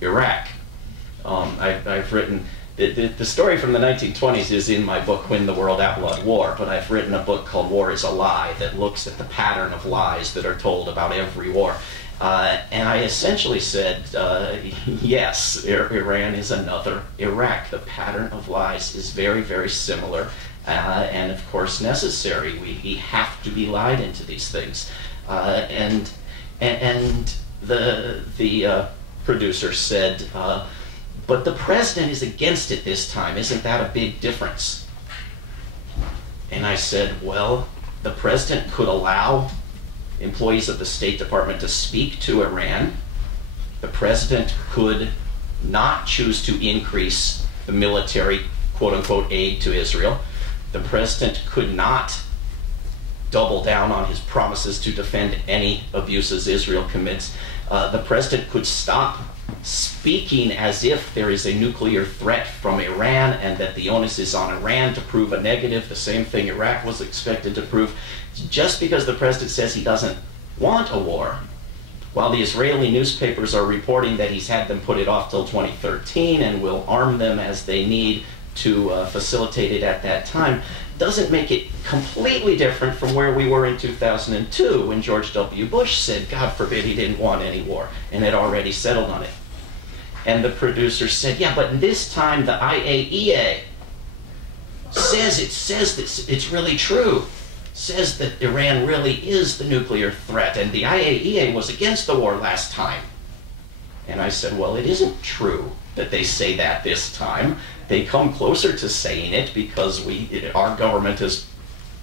Iraq. I've written, the story from the 1920s is in my book, When the World Outlawed War, but I've written a book called War is a Lie that looks at the pattern of lies that are told about every war. And I essentially said, yes, Iran is another Iraq. The pattern of lies is very, very similar, and of course necessary. We have to be lied into these things. And the producer said, but the president is against it this time. Isn't that a big difference? And I said, well, the president could allow employees of the State Department to speak to Iran. The president could not choose to increase the military quote-unquote aid to Israel. The president could not double down on his promises to defend any abuses Israel commits. The president could stop speaking as if there is a nuclear threat from Iran and that the onus is on Iran to prove a negative, the same thing Iraq was expected to prove. Just because the president says he doesn't want a war, while the Israeli newspapers are reporting that he's had them put it off till 2013 and will arm them as they need to facilitate it at that time, doesn't make it completely different from where we were in 2002 when George W. Bush said, God forbid, he didn't want any war and had already settled on it. And the producer said, yeah, but this time the IAEA says this, it's really true, says that Iran really is the nuclear threat, and the IAEA was against the war last time. And I said, well, it isn't true that they say that this time. They come closer to saying it because our government has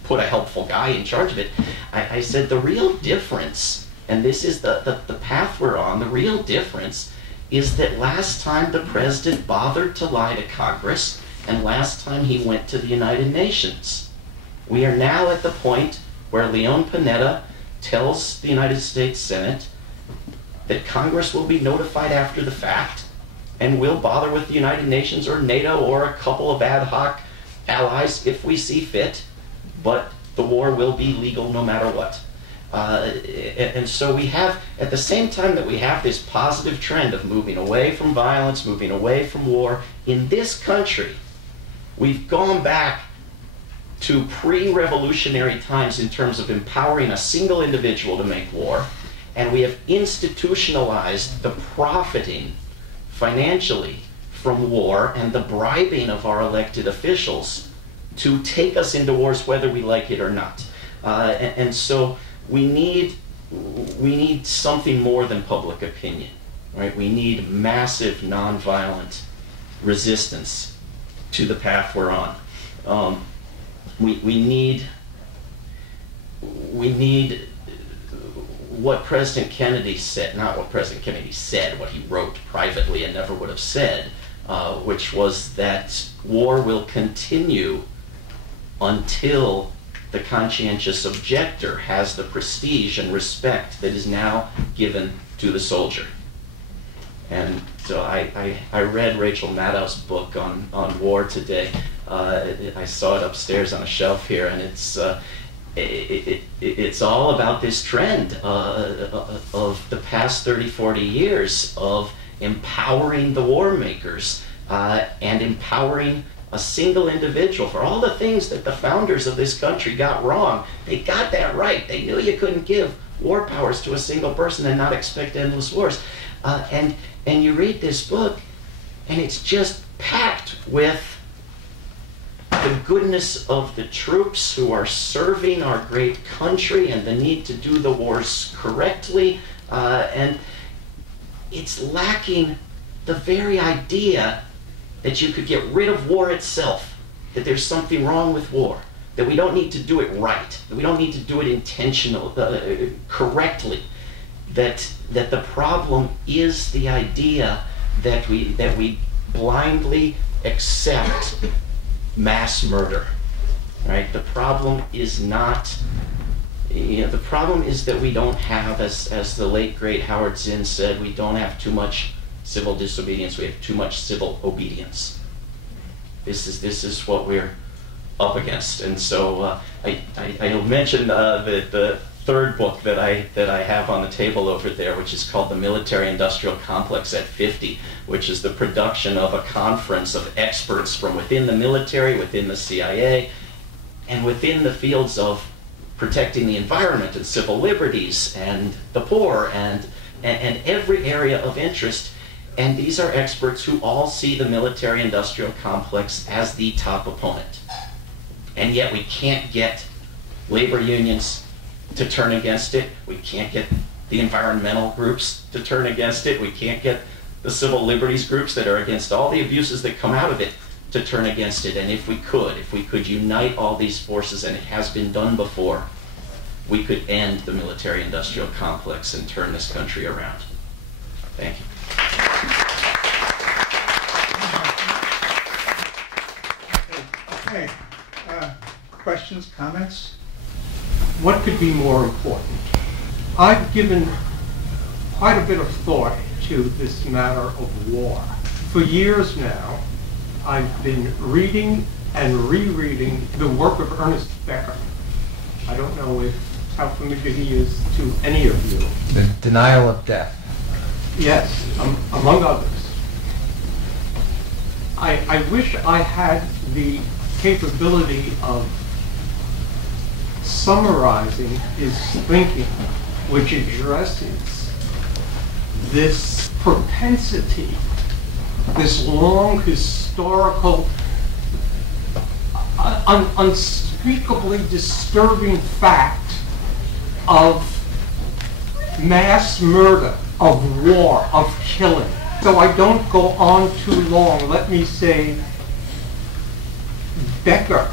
put a helpful guy in charge of it. I said the real difference, and this is the path we're on, the real difference is that last time the president bothered to lie to Congress, and last time he went to the United Nations. We are now at the point where Leon Panetta tells the United States Senate that Congress will be notified after the fact and will bother with the United Nations or NATO or a couple of ad hoc allies if we see fit, but the war will be legal no matter what. And so we have, at the same time that we have this positive trend of moving away from violence, moving away from war, in this country, we've gone back to pre-revolutionary times in terms of empowering a single individual to make war, and we have institutionalized the profiting financially from war and the bribing of our elected officials to take us into wars whether we like it or not. And so we need something more than public opinion, right? We need massive nonviolent resistance to the path we're on. We need what President Kennedy said, not what President Kennedy said, what he wrote privately and never would have said, which was that war will continue until the conscientious objector has the prestige and respect that is now given to the soldier. And so I read Rachel Maddow's book on war today. I saw it upstairs on a shelf here, and it's all about this trend of the past 30, 40 years of empowering the war makers and empowering a single individual for all the things that the founders of this country got wrong. They got that right. They knew you couldn't give war powers to a single person and not expect endless wars. And you read this book, and it's just packed with the goodness of the troops who are serving our great country and the need to do the wars correctly. And it's lacking the very idea that you could get rid of war itself, that there's something wrong with war, that we don't need to do it right, that we don't need to do it correctly, that the problem is the idea that we blindly accept mass murder, right? The problem is not, the problem is that we don't have, as the late great Howard Zinn said, we don't have too much civil disobedience, we have too much civil obedience. This is what we're up against. And so I'll mention the third book that I have on the table over there, which is called The Military-Industrial Complex at 50, which is the production of a conference of experts from within the military, within the CIA, and within the fields of protecting the environment and civil liberties and the poor and every area of interest. And these are experts who all see the military-industrial complex as the top opponent. And yet we can't get labor unions to turn against it. We can't get the environmental groups to turn against it. We can't get the civil liberties groups that are against all the abuses that come out of it to turn against it. And if we could unite all these forces, and it has been done before, we could end the military-industrial complex and turn this country around. Thank you. Okay. Questions, comments? What could be more important? I've given quite a bit of thought to this matter of war. For years now, I've been reading and rereading the work of Ernest Becker. I don't know how familiar he is to any of you. The denial of death. Yes, among others. I wish I had the capability of summarizing his thinking, which addresses this propensity, this long historical, unspeakably disturbing fact of mass murder, of war, of killing. So I don't go on too long. Let me say, Becker,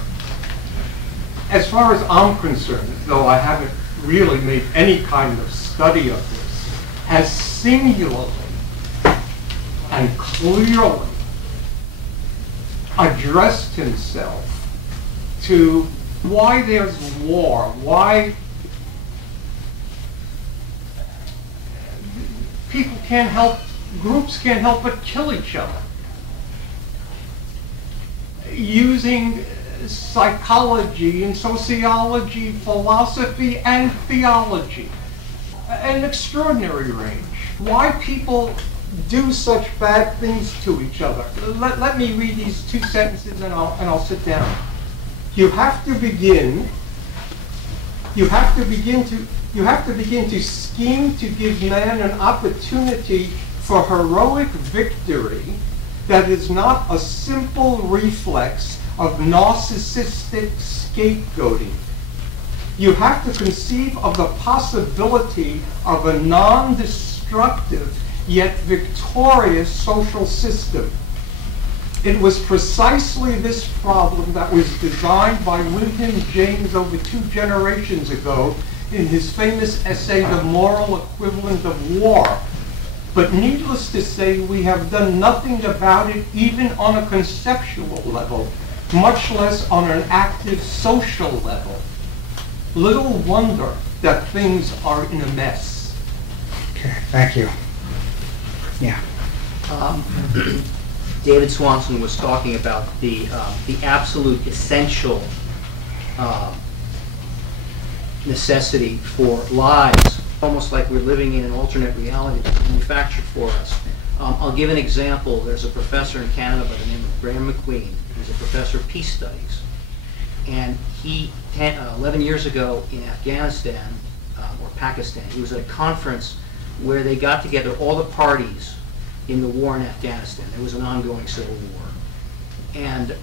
as far as I'm concerned, though I haven't really made any kind of study of this, has singularly and clearly addressed himself to why there's war, why people can't help, groups can't help but kill each other, using psychology and sociology, philosophy and theology, an extraordinary range. Why people do such bad things to each other. Let me read these two sentences and I'll sit down. You have to begin to scheme to give man an opportunity for heroic victory that is not a simple reflex of narcissistic scapegoating. You have to conceive of the possibility of a non-destructive yet victorious social system. It was precisely this problem that was designed by William James over 2 generations ago in his famous essay, The Moral Equivalent of War. But needless to say, we have done nothing about it even on a conceptual level, much less on an active social level. Little wonder that things are in a mess. Okay, thank you. Yeah. David Swanson was talking about the absolute essential necessity for lives, almost like we're living in an alternate reality that's manufactured for us. I'll give an example. There's a professor in Canada by the name of Graham McQueen. He's a professor of peace studies. And he, 11 years ago in Afghanistan, or Pakistan, he was at a conference where they got together all the parties in the war in Afghanistan. There was an ongoing civil war. And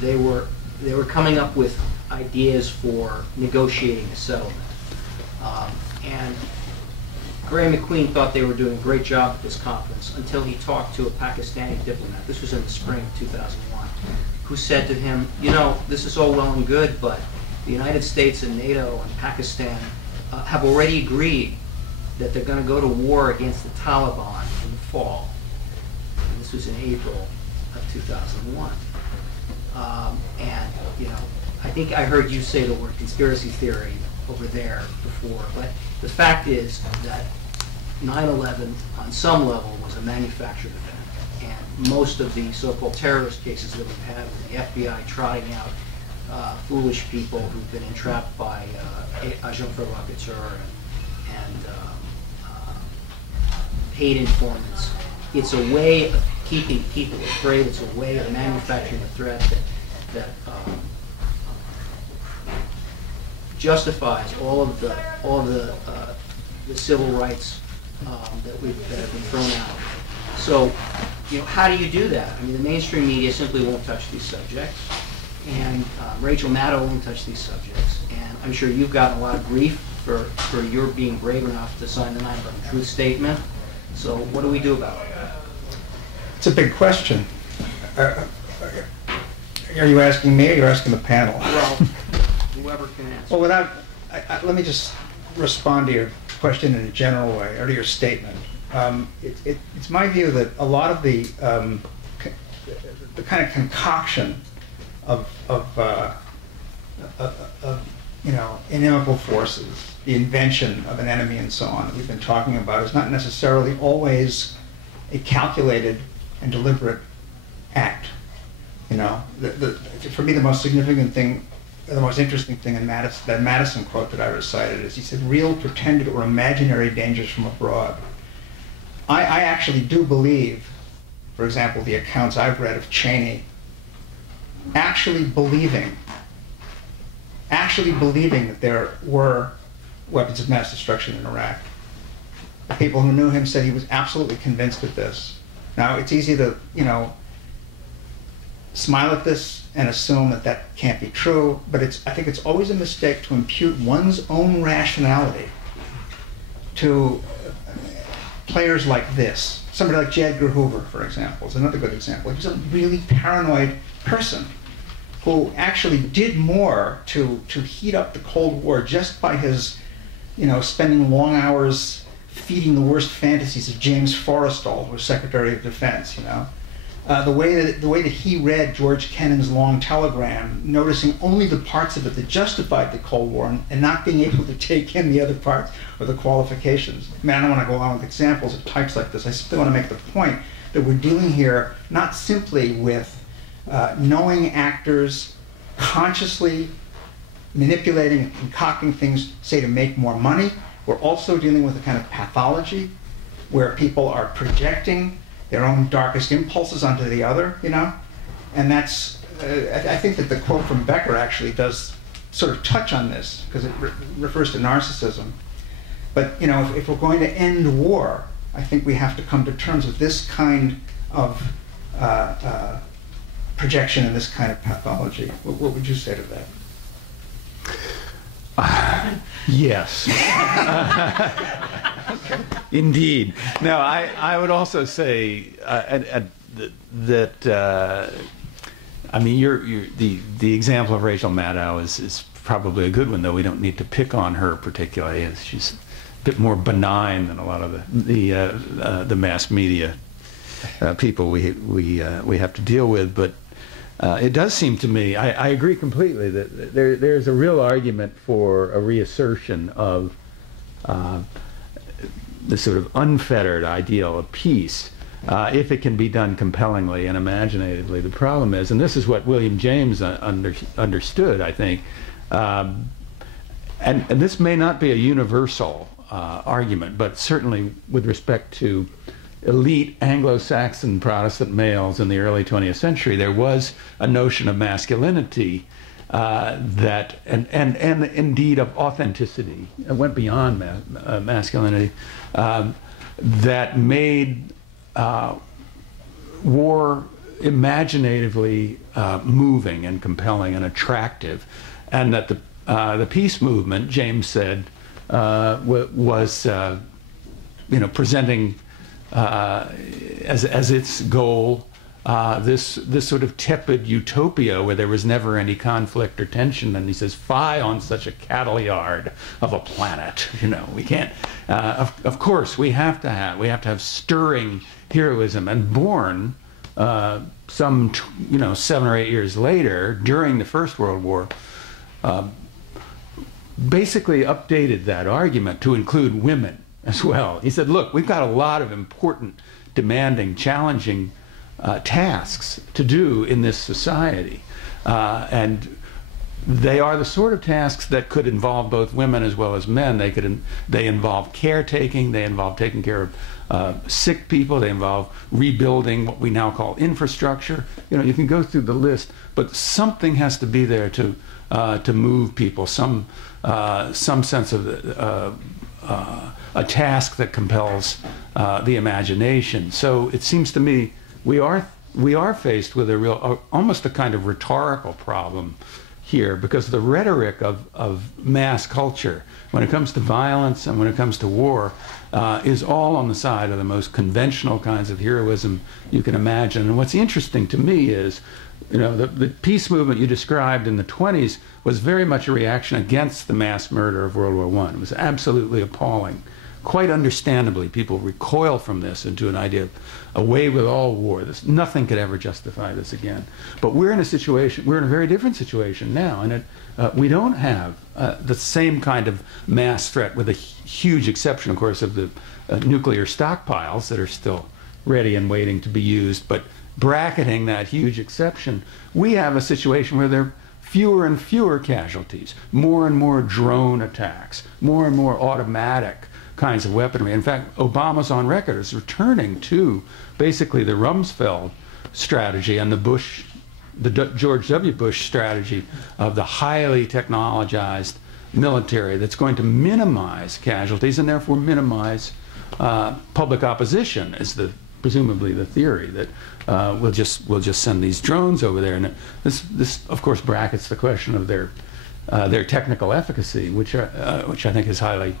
they were coming up with ideas for negotiating a settlement. And Graham McQueen thought they were doing a great job at this conference until he talked to a Pakistani diplomat. This was in the spring of 2001, who said to him, you know, this is all well and good, but the United States and NATO and Pakistan have already agreed that they're going to go to war against the Taliban in the fall. And this was in April of 2001. And, you know, I think I heard you say the word conspiracy theory over there before, but the fact is that 9/11 on some level was a manufactured event, and most of the so-called terrorist cases that we've had with the FBI trotting out foolish people who've been entrapped by agent provocateur and paid informants. It's a way of keeping people afraid. It's a way of manufacturing a threat that justifies all of the civil rights that have been thrown out. So, you know, how do you do that? I mean, the mainstream media simply won't touch these subjects, and Rachel Maddow won't touch these subjects. And I'm sure you've gotten a lot of grief for your being brave enough to sign the 9/11 Truth Statement. So, what do we do about it? It's a big question. Are you asking me or you're asking the panel? Well, whoever can answer. Well, let me just respond to your question in a general way, or to your statement. It's my view that a lot of the kind of concoction inimical forces, the invention of an enemy and so on that we've been talking about is not necessarily always a calculated and deliberate act. For me, the most significant thing, the most interesting thing in that Madison quote that I recited is he said, real, pretended, or imaginary dangers from abroad. I actually do believe, for example, the accounts I've read of Cheney actually believing that there were weapons of mass destruction in Iraq. The people who knew him said he was absolutely convinced of this. Now, it's easy to, smile at this and assume that that can't be true, but I think it's always a mistake to impute one's own rationality to players like this. Somebody like J. Edgar Hoover, for example, is another good example. He's a really paranoid person who actually did more to heat up the Cold War just by his, spending long hours feeding the worst fantasies of James Forrestal, who was Secretary of Defense, The way that he read George Kennan's long telegram, noticing only the parts of it that justified the Cold War and not being able to take in the other parts or the qualifications. I don't want to go on with examples of types like this. I simply want to make the point that we're dealing here not simply with knowing actors consciously manipulating and concocting things, say, to make more money. We're also dealing with a kind of pathology where people are projecting their own darkest impulses onto the other, and that's, I think that the quote from Becker actually does sort of touch on this, because it refers to narcissism. But, if we're going to end war, I think we have to come to terms with this kind of projection and this kind of pathology. What would you say to that? Yes. Indeed. Now, I would also say that the example of Rachel Maddow is probably a good one, though we don't need to pick on her particularly, as she's a bit more benign than a lot of the mass media people we have to deal with. But it does seem to me, I agree completely that there's a real argument for a reassertion of the sort of unfettered ideal of peace, if it can be done compellingly and imaginatively. The problem is, and this is what William James understood, I think, and this may not be a universal argument, but certainly with respect to elite Anglo-Saxon Protestant males in the early 20th century, there was a notion of masculinity that, and indeed of authenticity, it went beyond masculinity, that made war imaginatively moving and compelling and attractive, and that the peace movement, James said, was presenting as its goal this sort of tepid utopia where there was never any conflict or tension. And he says, "Fie on such a cattle yard of a planet." We can't. Of course, we have to have stirring heroism. And Born, some 7 or 8 years later, during the First World War, basically updated that argument to include women as well. He said, look, we've got a lot of important, demanding, challenging tasks to do in this society. And they are the sort of tasks that could involve both women as well as men. They involve caretaking, they involve taking care of sick people, they involve rebuilding what we now call infrastructure. You can go through the list, but something has to be there to move people, some sense of a task that compels the imagination. So it seems to me we are faced with almost a kind of rhetorical problem here, because the rhetoric of mass culture, when it comes to violence and when it comes to war, is all on the side of the most conventional kinds of heroism you can imagine. And what's interesting to me is, the peace movement you described in the 20s was very much a reaction against the mass murder of World War I. It was absolutely appalling quite understandably, people recoil from this into an idea of away with all war. Nothing could ever justify this again. But we're in a situation, we're in a very different situation now, and we don't have the same kind of mass threat, with a huge exception, of course, of the nuclear stockpiles that are still ready and waiting to be used. But bracketing that huge exception, we have a situation where there are fewer and fewer casualties, more and more drone attacks, more and more automatic kinds of weaponry. In fact, Obama's on record as returning to basically the Rumsfeld strategy and the George W. Bush strategy of the highly technologized military that's going to minimize casualties and therefore minimize public opposition, is presumably the theory, that we'll just send these drones over there. And this of course brackets the question of their technical efficacy, which I think is highly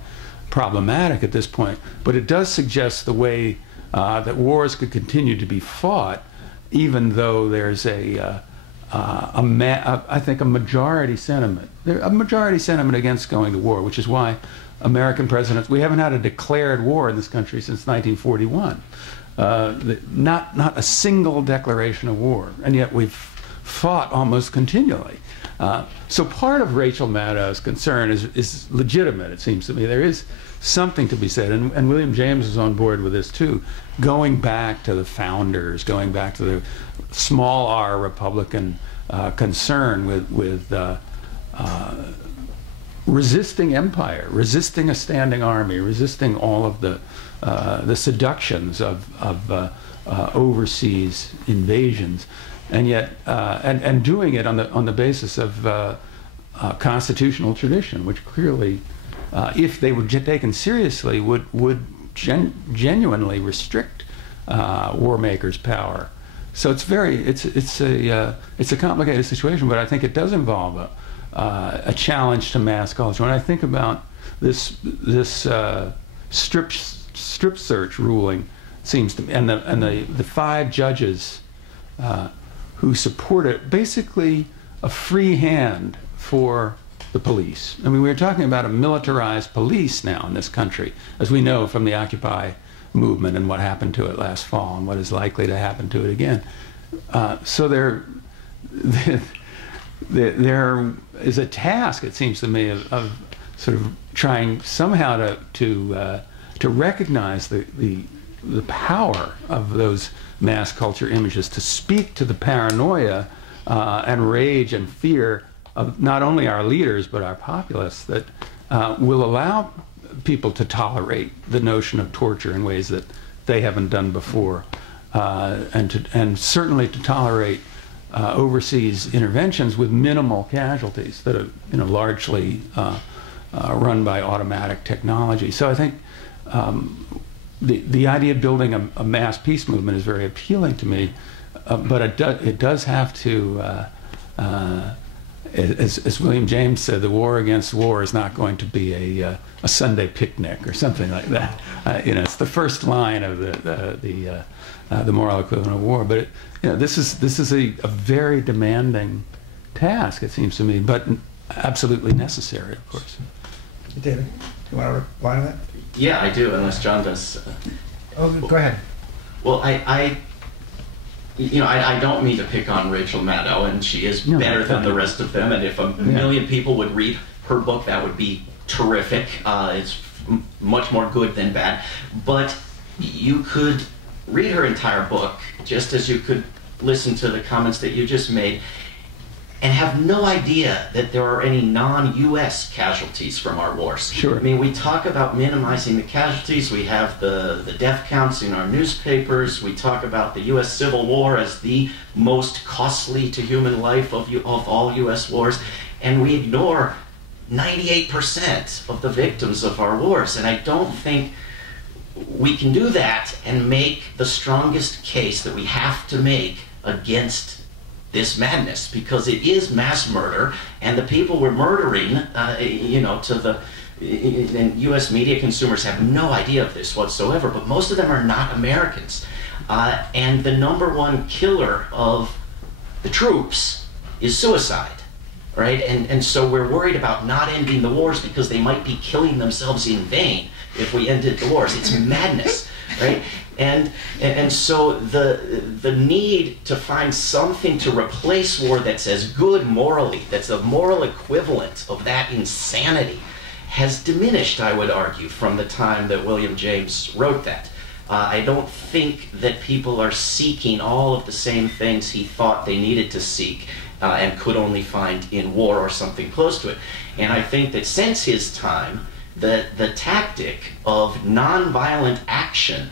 problematic at this point. But it does suggest the way that wars could continue to be fought, even though there's I think a majority sentiment against going to war, which is why American presidents, we haven't had a declared war in this country since 1941. Not a single declaration of war, and yet we've fought almost continually. So part of Rachel Maddow's concern is legitimate, it seems to me. There is something to be said, and William James is on board with this too, going back to the founders, going back to the small r Republican concern with resisting empire, resisting a standing army, resisting all of the seductions of overseas invasions, and yet and doing it on the basis of constitutional tradition, which clearly, if they were taken seriously, would genuinely restrict war makers' power. So it's a complicated situation, but I think it does involve a challenge to mass culture. When I think about this strip search ruling, seems to me, and the 5 judges who support it, basically a free hand for the police. I mean, we're talking about a militarized police now in this country, as we know from the Occupy movement and what happened to it last fall and what is likely to happen to it again. So there is a task, it seems to me, of sort of trying somehow to recognize the power of those mass culture images, to speak to the paranoia and rage and fear of not only our leaders but our populace, that will allow people to tolerate the notion of torture in ways that they haven't done before, and certainly to tolerate overseas interventions with minimal casualties that are largely run by automatic technology. So I think the idea of building a mass peace movement is very appealing to me, but it does have to, as William James said, the war against war is not going to be a Sunday picnic or something like that. It's the first line of the moral equivalent of war. But this is a very demanding task, it seems to me, but absolutely necessary, of course. David, do you want to reply to that? Yeah, I do, unless John does. Go ahead. Well, I don't mean to pick on Rachel Maddow, and she is better than the rest of them, and if a million people would read her book, that would be terrific. It's much more good than bad. But you could read her entire book, just as you could listen to the comments that you just made, and have no idea that there are any non-U.S. casualties from our wars. Sure. I mean, we talk about minimizing the casualties. We have the death counts in our newspapers. We talk about the U.S. Civil War as the most costly to human life of all U.S. wars, and we ignore 98% of the victims of our wars. And I don't think we can do that and make the strongest case that we have to make against this madness, because it is mass murder, and the people we're murdering, and U.S. media consumers have no idea of this whatsoever, but most of them are not Americans. And the #1 killer of the troops is suicide, right? And so we're worried about not ending the wars because they might be killing themselves in vain. if we ended the wars. It's madness, right? And so the need to find something to replace war that's as good morally, that's a moral equivalent of that insanity, has diminished, I would argue, from the time that William James wrote that. I don't think that people are seeking all of the same things he thought they needed to seek and could only find in war or something close to it. And I think that since his time, the tactic of nonviolent action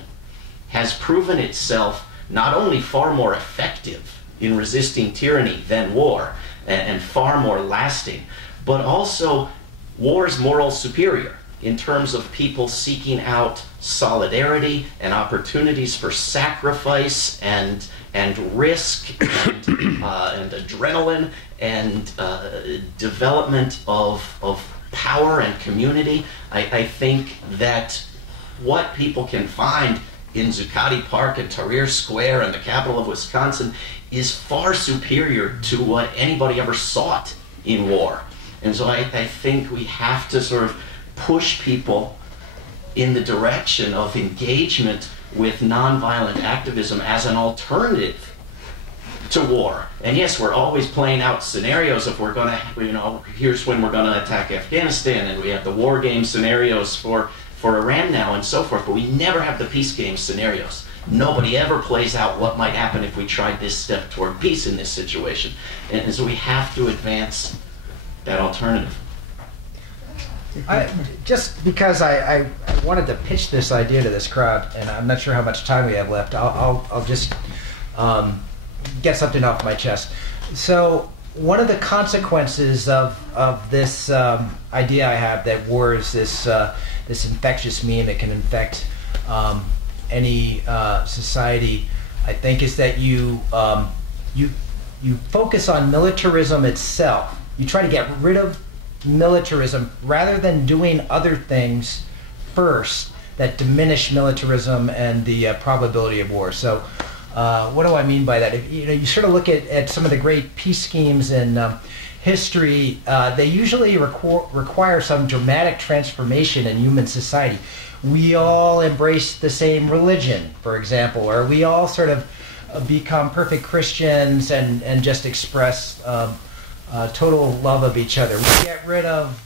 has proven itself not only far more effective in resisting tyranny than war, and far more lasting, but also war's moral superior in terms of people seeking out solidarity and opportunities for sacrifice and risk and adrenaline and development of power and community. I think that what people can find in Zuccotti Park and Tahrir Square and the capital of Wisconsin is far superior to what anybody ever sought in war. And so I think we have to sort of push people in the direction of engagement with nonviolent activism as an alternative to war. And yes, we're always playing out scenarios if we're going to, here's when we're going to attack Afghanistan, and we have the war game scenarios for Iran now and so forth, but we never have the peace game scenarios. Nobody ever plays out what might happen if we tried this step toward peace in this situation. And so we have to advance that alternative. Just because I wanted to pitch this idea to this crowd, and I'm not sure how much time we have left, I'll just get something off my chest. So one of the consequences of this idea I have that war is this infectious meme that can infect any society, I think, is that you focus on militarism itself. You try to get rid of militarism rather than doing other things first that diminish militarism and the probability of war. So what do I mean by that? If, you sort of look at some of the great peace schemes in history, they usually require some dramatic transformation in human society. We all embrace the same religion, for example, or we all sort of become perfect Christians and just express total love of each other. We get rid of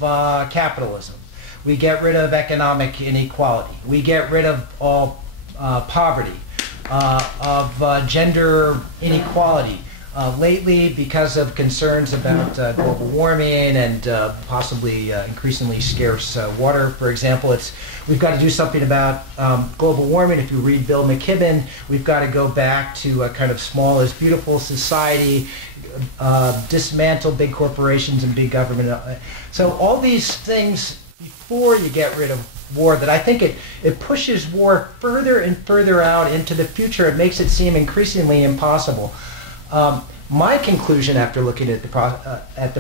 capitalism. We get rid of economic inequality. We get rid of all poverty, of gender inequality. Lately, because of concerns about global warming and possibly increasingly scarce water, for example, we've got to do something about global warming. If you read Bill McKibben, we've got to go back to a kind of small is beautiful society, dismantle big corporations and big government. So all these things before you get rid of war, that I think it pushes war further and further out into the future. It makes it seem increasingly impossible. My conclusion after looking at the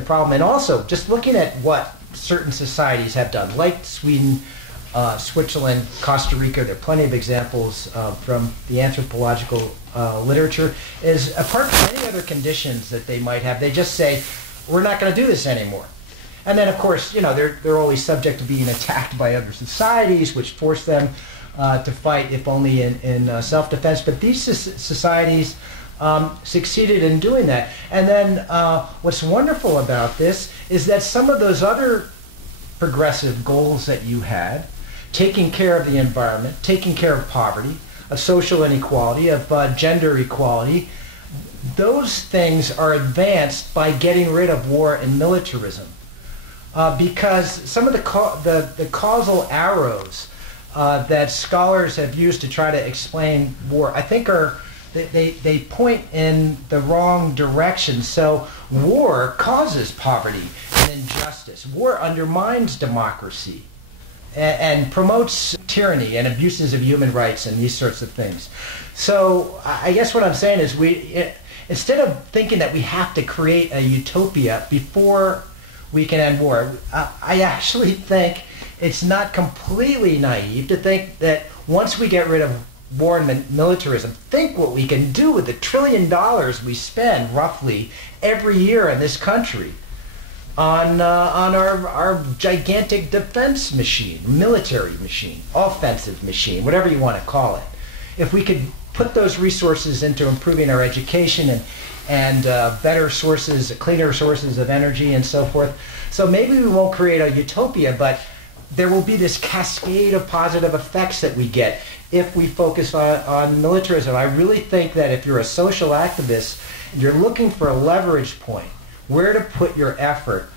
problem, and also just looking at what certain societies have done, like Sweden, Switzerland, Costa Rica, there are plenty of examples from the anthropological literature, is apart from any other conditions that they might have, they just say, we're not going to do this anymore. And then, of course, they're always subject to being attacked by other societies, which force them to fight, if only in self-defense. But these societies succeeded in doing that. And then what's wonderful about this is that some of those other progressive goals that you had, taking care of the environment, taking care of poverty, of social inequality, of gender equality, those things are advanced by getting rid of war and militarism. Because some of the causal arrows that scholars have used to try to explain war, I think they point in the wrong direction. So war causes poverty and injustice. War undermines democracy and promotes tyranny and abuses of human rights and these sorts of things. So I guess what I'm saying is instead of thinking that we have to create a utopia before we can end war, I actually think it's not completely naive to think that once we get rid of war and militarism, think what we can do with the $1 trillion we spend roughly every year in this country on our gigantic defense machine, military machine, offensive machine, whatever you want to call it. If we could put those resources into improving our education and better sources, cleaner sources of energy and so forth. So maybe we won't create a utopia, but there will be this cascade of positive effects that we get if we focus on militarism. I really think that if you're a social activist, you're looking for a leverage point, where to put your effort,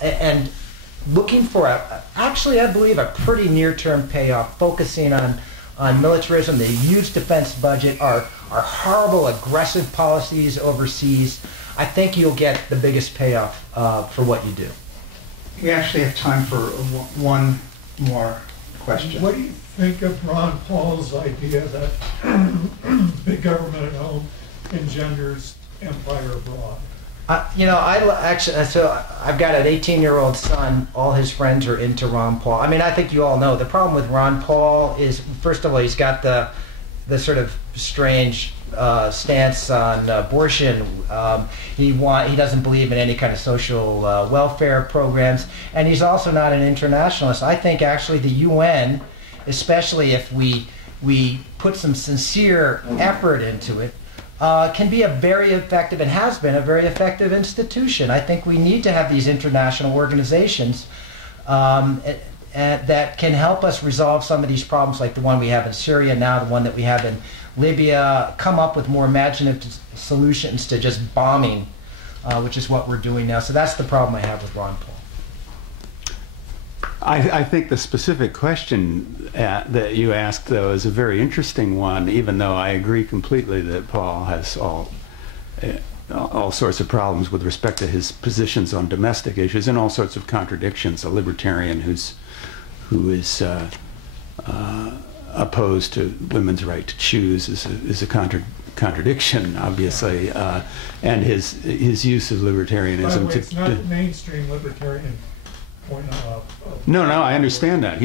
and looking for, actually I believe, a pretty near-term payoff, focusing on militarism, the huge defense budget, our horrible aggressive policies overseas. I think you'll get the biggest payoff for what you do. We actually have time for one more question. What do you think of Ron Paul's idea that big government at home engenders empire abroad? So I've got an 18-year-old son. All his friends are into Ron Paul. I mean, I think you all know the problem with Ron Paul is, first of all, he's got the sort of strange stance on abortion. He doesn't believe in any kind of social welfare programs, and he's also not an internationalist. I think actually the UN, especially if we put some sincere effort into it, can be a very effective, and has been a very effective institution. I think we need to have these international organizations that can help us resolve some of these problems, like the one we have in Syria now, the one that we have in Libya, come up with more imaginative solutions to just bombing, which is what we're doing now. So that's the problem I have with Ron Paul. I think the specific question that you asked, though, is a very interesting one, even though I agree completely that Paul has all sorts of problems with respect to his positions on domestic issues and all sorts of contradictions. A libertarian who is opposed to women's right to choose is a contradiction, obviously, and his use of libertarianism. By the way, it's not mainstream libertarian. No, I understand that.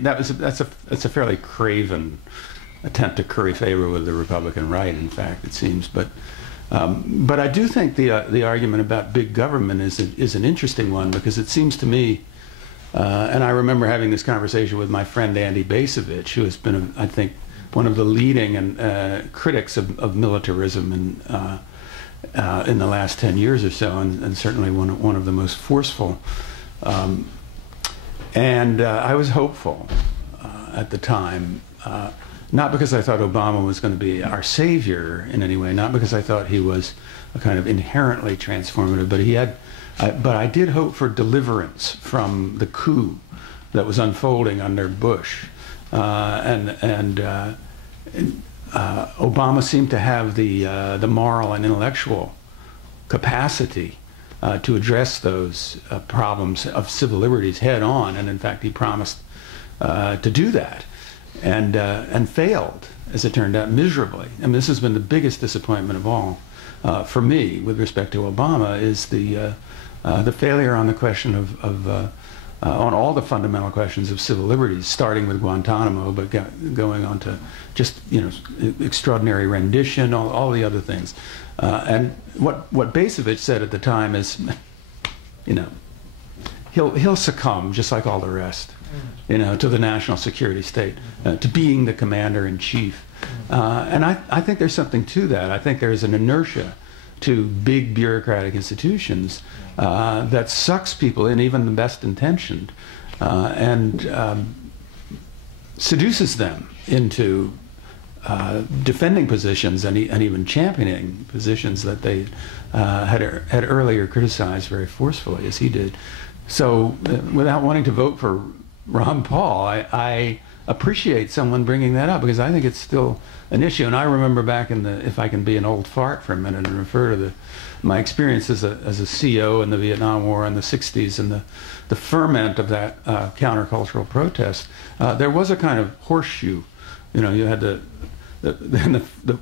That's a fairly craven attempt to curry favor with the Republican right. In fact, it seems, but I do think the argument about big government is an interesting one, because it seems to me, and I remember having this conversation with my friend Andy Basovich, who has been, I think, one of the leading critics of militarism in the last 10 years or so, and certainly one of the most forceful. I was hopeful at the time, not because I thought Obama was going to be our savior in any way, not because I thought he was a kind of inherently transformative, but I did hope for deliverance from the coup that was unfolding under Bush, Obama seemed to have the moral and intellectual capacity to address those problems of civil liberties head on, and in fact he promised to do that, and failed, as it turned out, miserably. I mean, this has been the biggest disappointment of all for me with respect to Obama, is the failure on the question on all the fundamental questions of civil liberties, starting with Guantanamo, but going on to just extraordinary rendition, all the other things. And what Basovich said at the time is, he'll succumb just like all the rest, to the national security state, to being the commander in chief. And I think there's something to that. I think there's an inertia to big bureaucratic institutions that sucks people in, even the best intentioned, and seduces them into defending positions and even championing positions that they had earlier criticized very forcefully, as he did. So without wanting to vote for Ron Paul, I appreciate someone bringing that up, because I think it's still an issue. And I remember back in if I can be an old fart for a minute and refer to my experience as a CO in the Vietnam War in the 60s, and the ferment of that countercultural protest, there was a kind of horseshoe. You had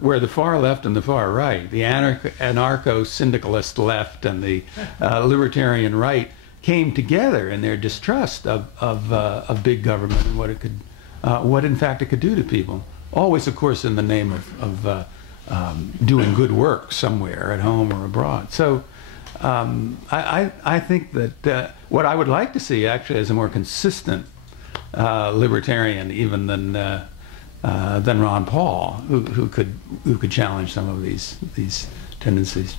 where the far left and the far right, the anarcho-syndicalist left and the libertarian right, came together in their distrust of big government and what in fact it could do to people. Always, of course, in the name of doing good work somewhere at home or abroad. So I think that what I would like to see actually is a more consistent libertarian, even than Ron Paul, who could challenge some of these tendencies.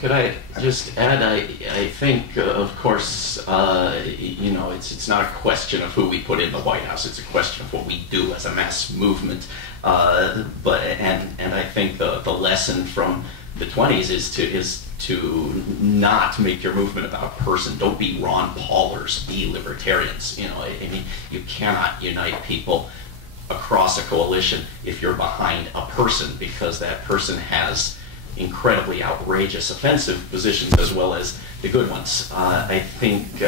Could I just add? I think, of course, you know, it's not a question of who we put in the White House. It's a question of what we do as a mass movement. And I think the lesson from the 20s is to not make your movement about a person. Don't be Ron Paulers. Be libertarians. You know, I mean, you cannot unite people across a coalition if you're behind a person, because that person has incredibly outrageous, offensive positions as well as the good ones. I think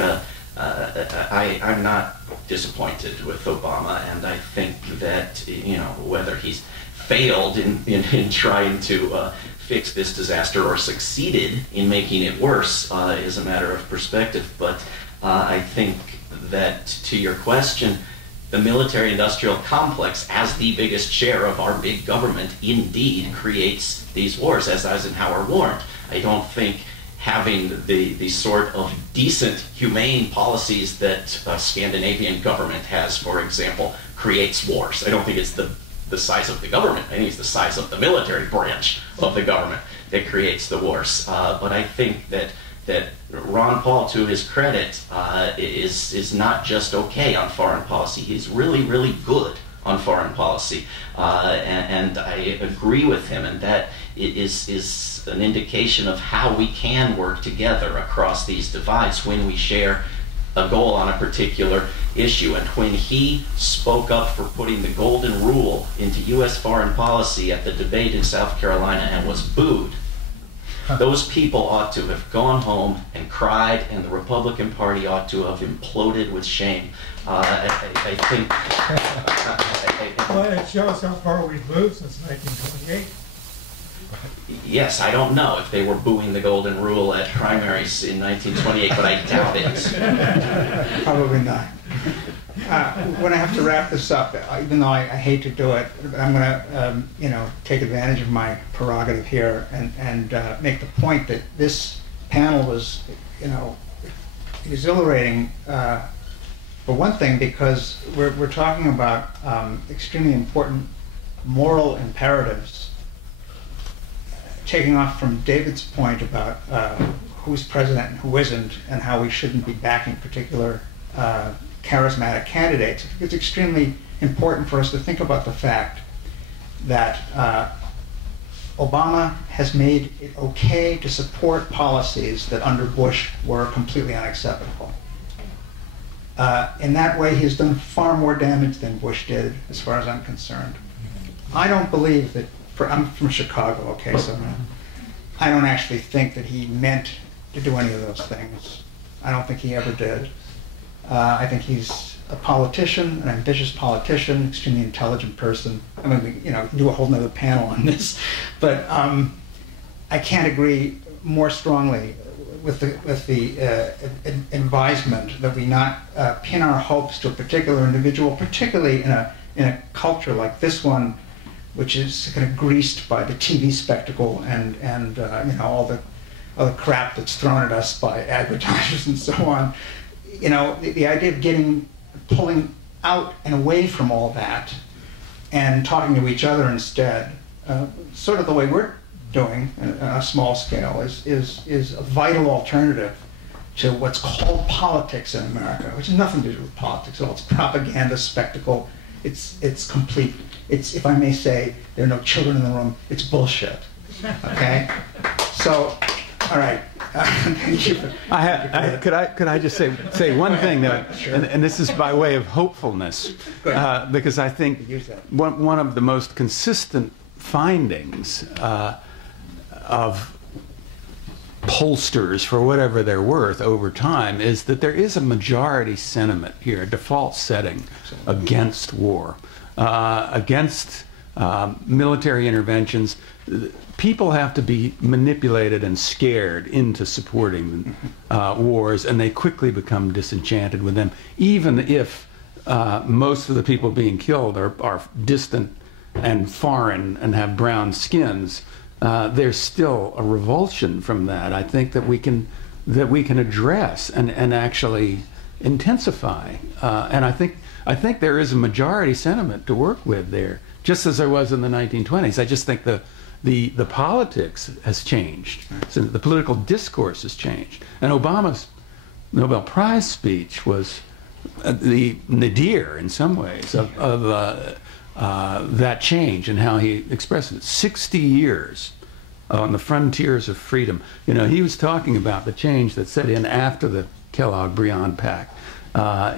I'm not disappointed with Obama, and I think that, you know, whether he's failed in trying to fix this disaster or succeeded in making it worse is a matter of perspective. But I think that, to your question, the military-industrial complex, as the biggest share of our big government, indeed creates these wars, as Eisenhower warned. I don't think having the sort of decent, humane policies that a Scandinavian government has, for example, creates wars. I don't think it's the size of the government. I think it's the size of the military branch of the government that creates the wars. But I think that Ron Paul, to his credit, is not just okay on foreign policy. He's really, really good on foreign policy, and I agree with him. And that is an indication of how we can work together across these divides when we share a goal on a particular issue. And when he spoke up for putting the golden rule into U.S. foreign policy at the debate in South Carolina and was booed, those people ought to have gone home and cried, and the Republican Party ought to have imploded with shame. I think... Well, it shows how far we've moved since 1928. Yes, I don't know if they were booing the golden rule at primaries in 1928, but I doubt it. Probably not. When I have to wrap this up, even though I hate to do it, I'm going to, you know, take advantage of my prerogative here and make the point that this panel was, you know, exhilarating. For one thing, because we're talking about extremely important moral imperatives. Taking off from David's point about who's president and who isn't, and how we shouldn't be backing particular charismatic candidates, it's extremely important for us to think about the fact that Obama has made it okay to support policies that under Bush were completely unacceptable. In that way, he's done far more damage than Bush did, as far as I'm concerned. I don't believe that, I'm from Chicago, okay, so I don't actually think that he meant to do any of those things. I don't think he ever did. I think he's a politician, an ambitious politician, extremely intelligent person. I mean, you know, do a whole nother panel on this, but I can't agree more strongly with the advisement that we not pin our hopes to a particular individual, particularly in a culture like this one, which is kind of greased by the TV spectacle and you know, all the crap that's thrown at us by advertisers and so on. You know, the idea of pulling out and away from all that and talking to each other instead, sort of the way we're doing on a small scale, is a vital alternative to what's called politics in America, which has nothing to do with politics at all. It's propaganda, spectacle. It's complete. It's, if I may say, there are no children in the room. It's bullshit. Okay. So, all right. Thank you. Could I just say one thing though, Sure. and this is by way of hopefulness, because I think one of the most consistent findings of pollsters, for whatever they're worth, over time, is that there is a majority sentiment here, a default setting against war, against military interventions. People have to be manipulated and scared into supporting wars, and they quickly become disenchanted with them, even if most of the people being killed are distant and foreign and have brown skins. there's still a revulsion from that. I think that we can address and actually intensify. And I think there is a majority sentiment to work with there, just as there was in the 1920s. I just think the politics has changed. So the political discourse has changed. And Obama's Nobel Prize speech was the nadir in some ways of that change and how he expressed it. 60 years on the frontiers of freedom. You know, he was talking about the change that set in after the KelloggBriand Pact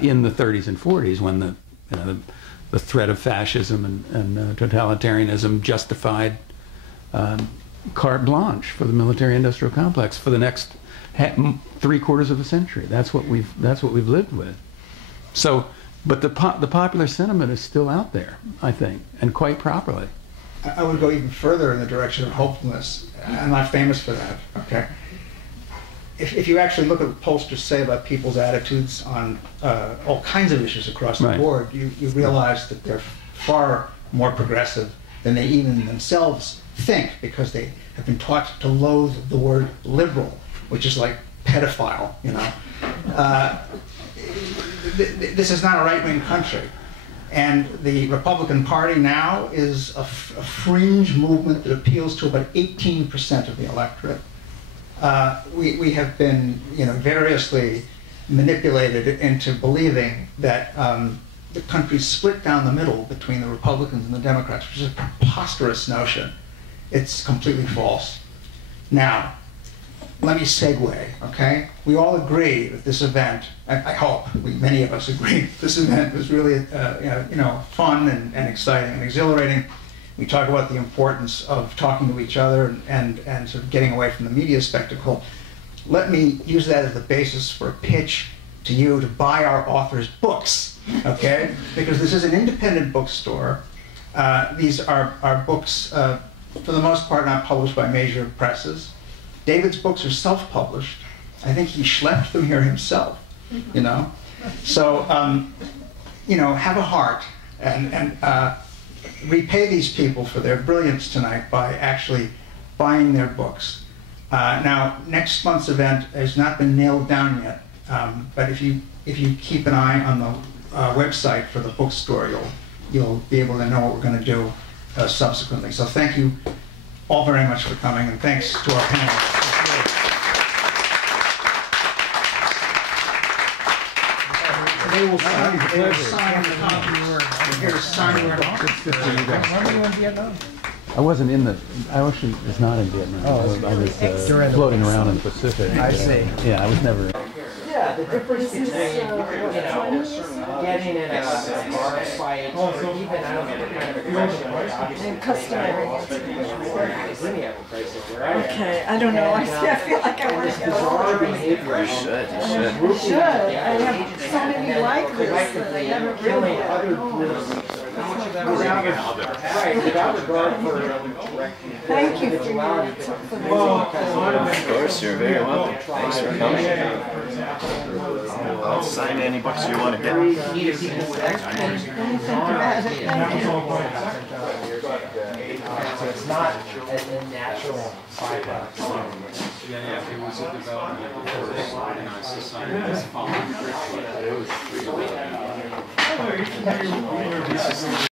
in the 30s and 40s, when the threat of fascism and totalitarianism justified carte blanche for the military-industrial complex for the next three-quarters of a century. That's what we've lived with. So, but the popular sentiment is still out there, I think, and quite properly. I would go even further in the direction of hopefulness. I'm not famous for that, okay? If you actually look at what pollsters say about people's attitudes on all kinds of issues across the board, you realize that they're far more progressive than they even themselves think, because they have been taught to loathe the word liberal, which is like pedophile, you know. This is not a right-wing country. And the Republican Party now is a fringe movement that appeals to about 18% of the electorate. We have been, variously manipulated into believing that the country's split down the middle between the Republicans and the Democrats, which is a preposterous notion. It's completely false. Now, let me segue, okay? We all agree that this event, I hope, many of us agree, this event was really, fun and exciting and exhilarating. We talk about the importance of talking to each other and sort of getting away from the media spectacle. Let me use that as the basis for a pitch to you to buy our author's books, okay? Because this is an independent bookstore. These are books, for the most part, not published by major presses. David's books are self-published. I think he schlepped them here himself, you know? So, have a heart and repay these people for their brilliance tonight by actually buying their books. Now, next month's event has not been nailed down yet, but if you keep an eye on the website for the bookstore, you'll be able to know what we're going to do subsequently. So thank you all very much for coming, and thanks to our panelists. They will sign the copies. Here to sign your When were you in Vietnam? I wasn't in the. I actually was not in Vietnam. I was floating around in the Pacific. I see. Yeah, I was never. Yeah, the difference between getting in a bar fight or even I don't know kind of aggression and customary. Okay, I don't know. I feel like I want to go. Behavior. You should. You should. I have so many like this that I never really Without regard for Thank you for Of course, you're very welcome. Thanks for coming. I'll sign any books you want to get. So it's not a natural byproduct. Yeah, it was a development of the organized society.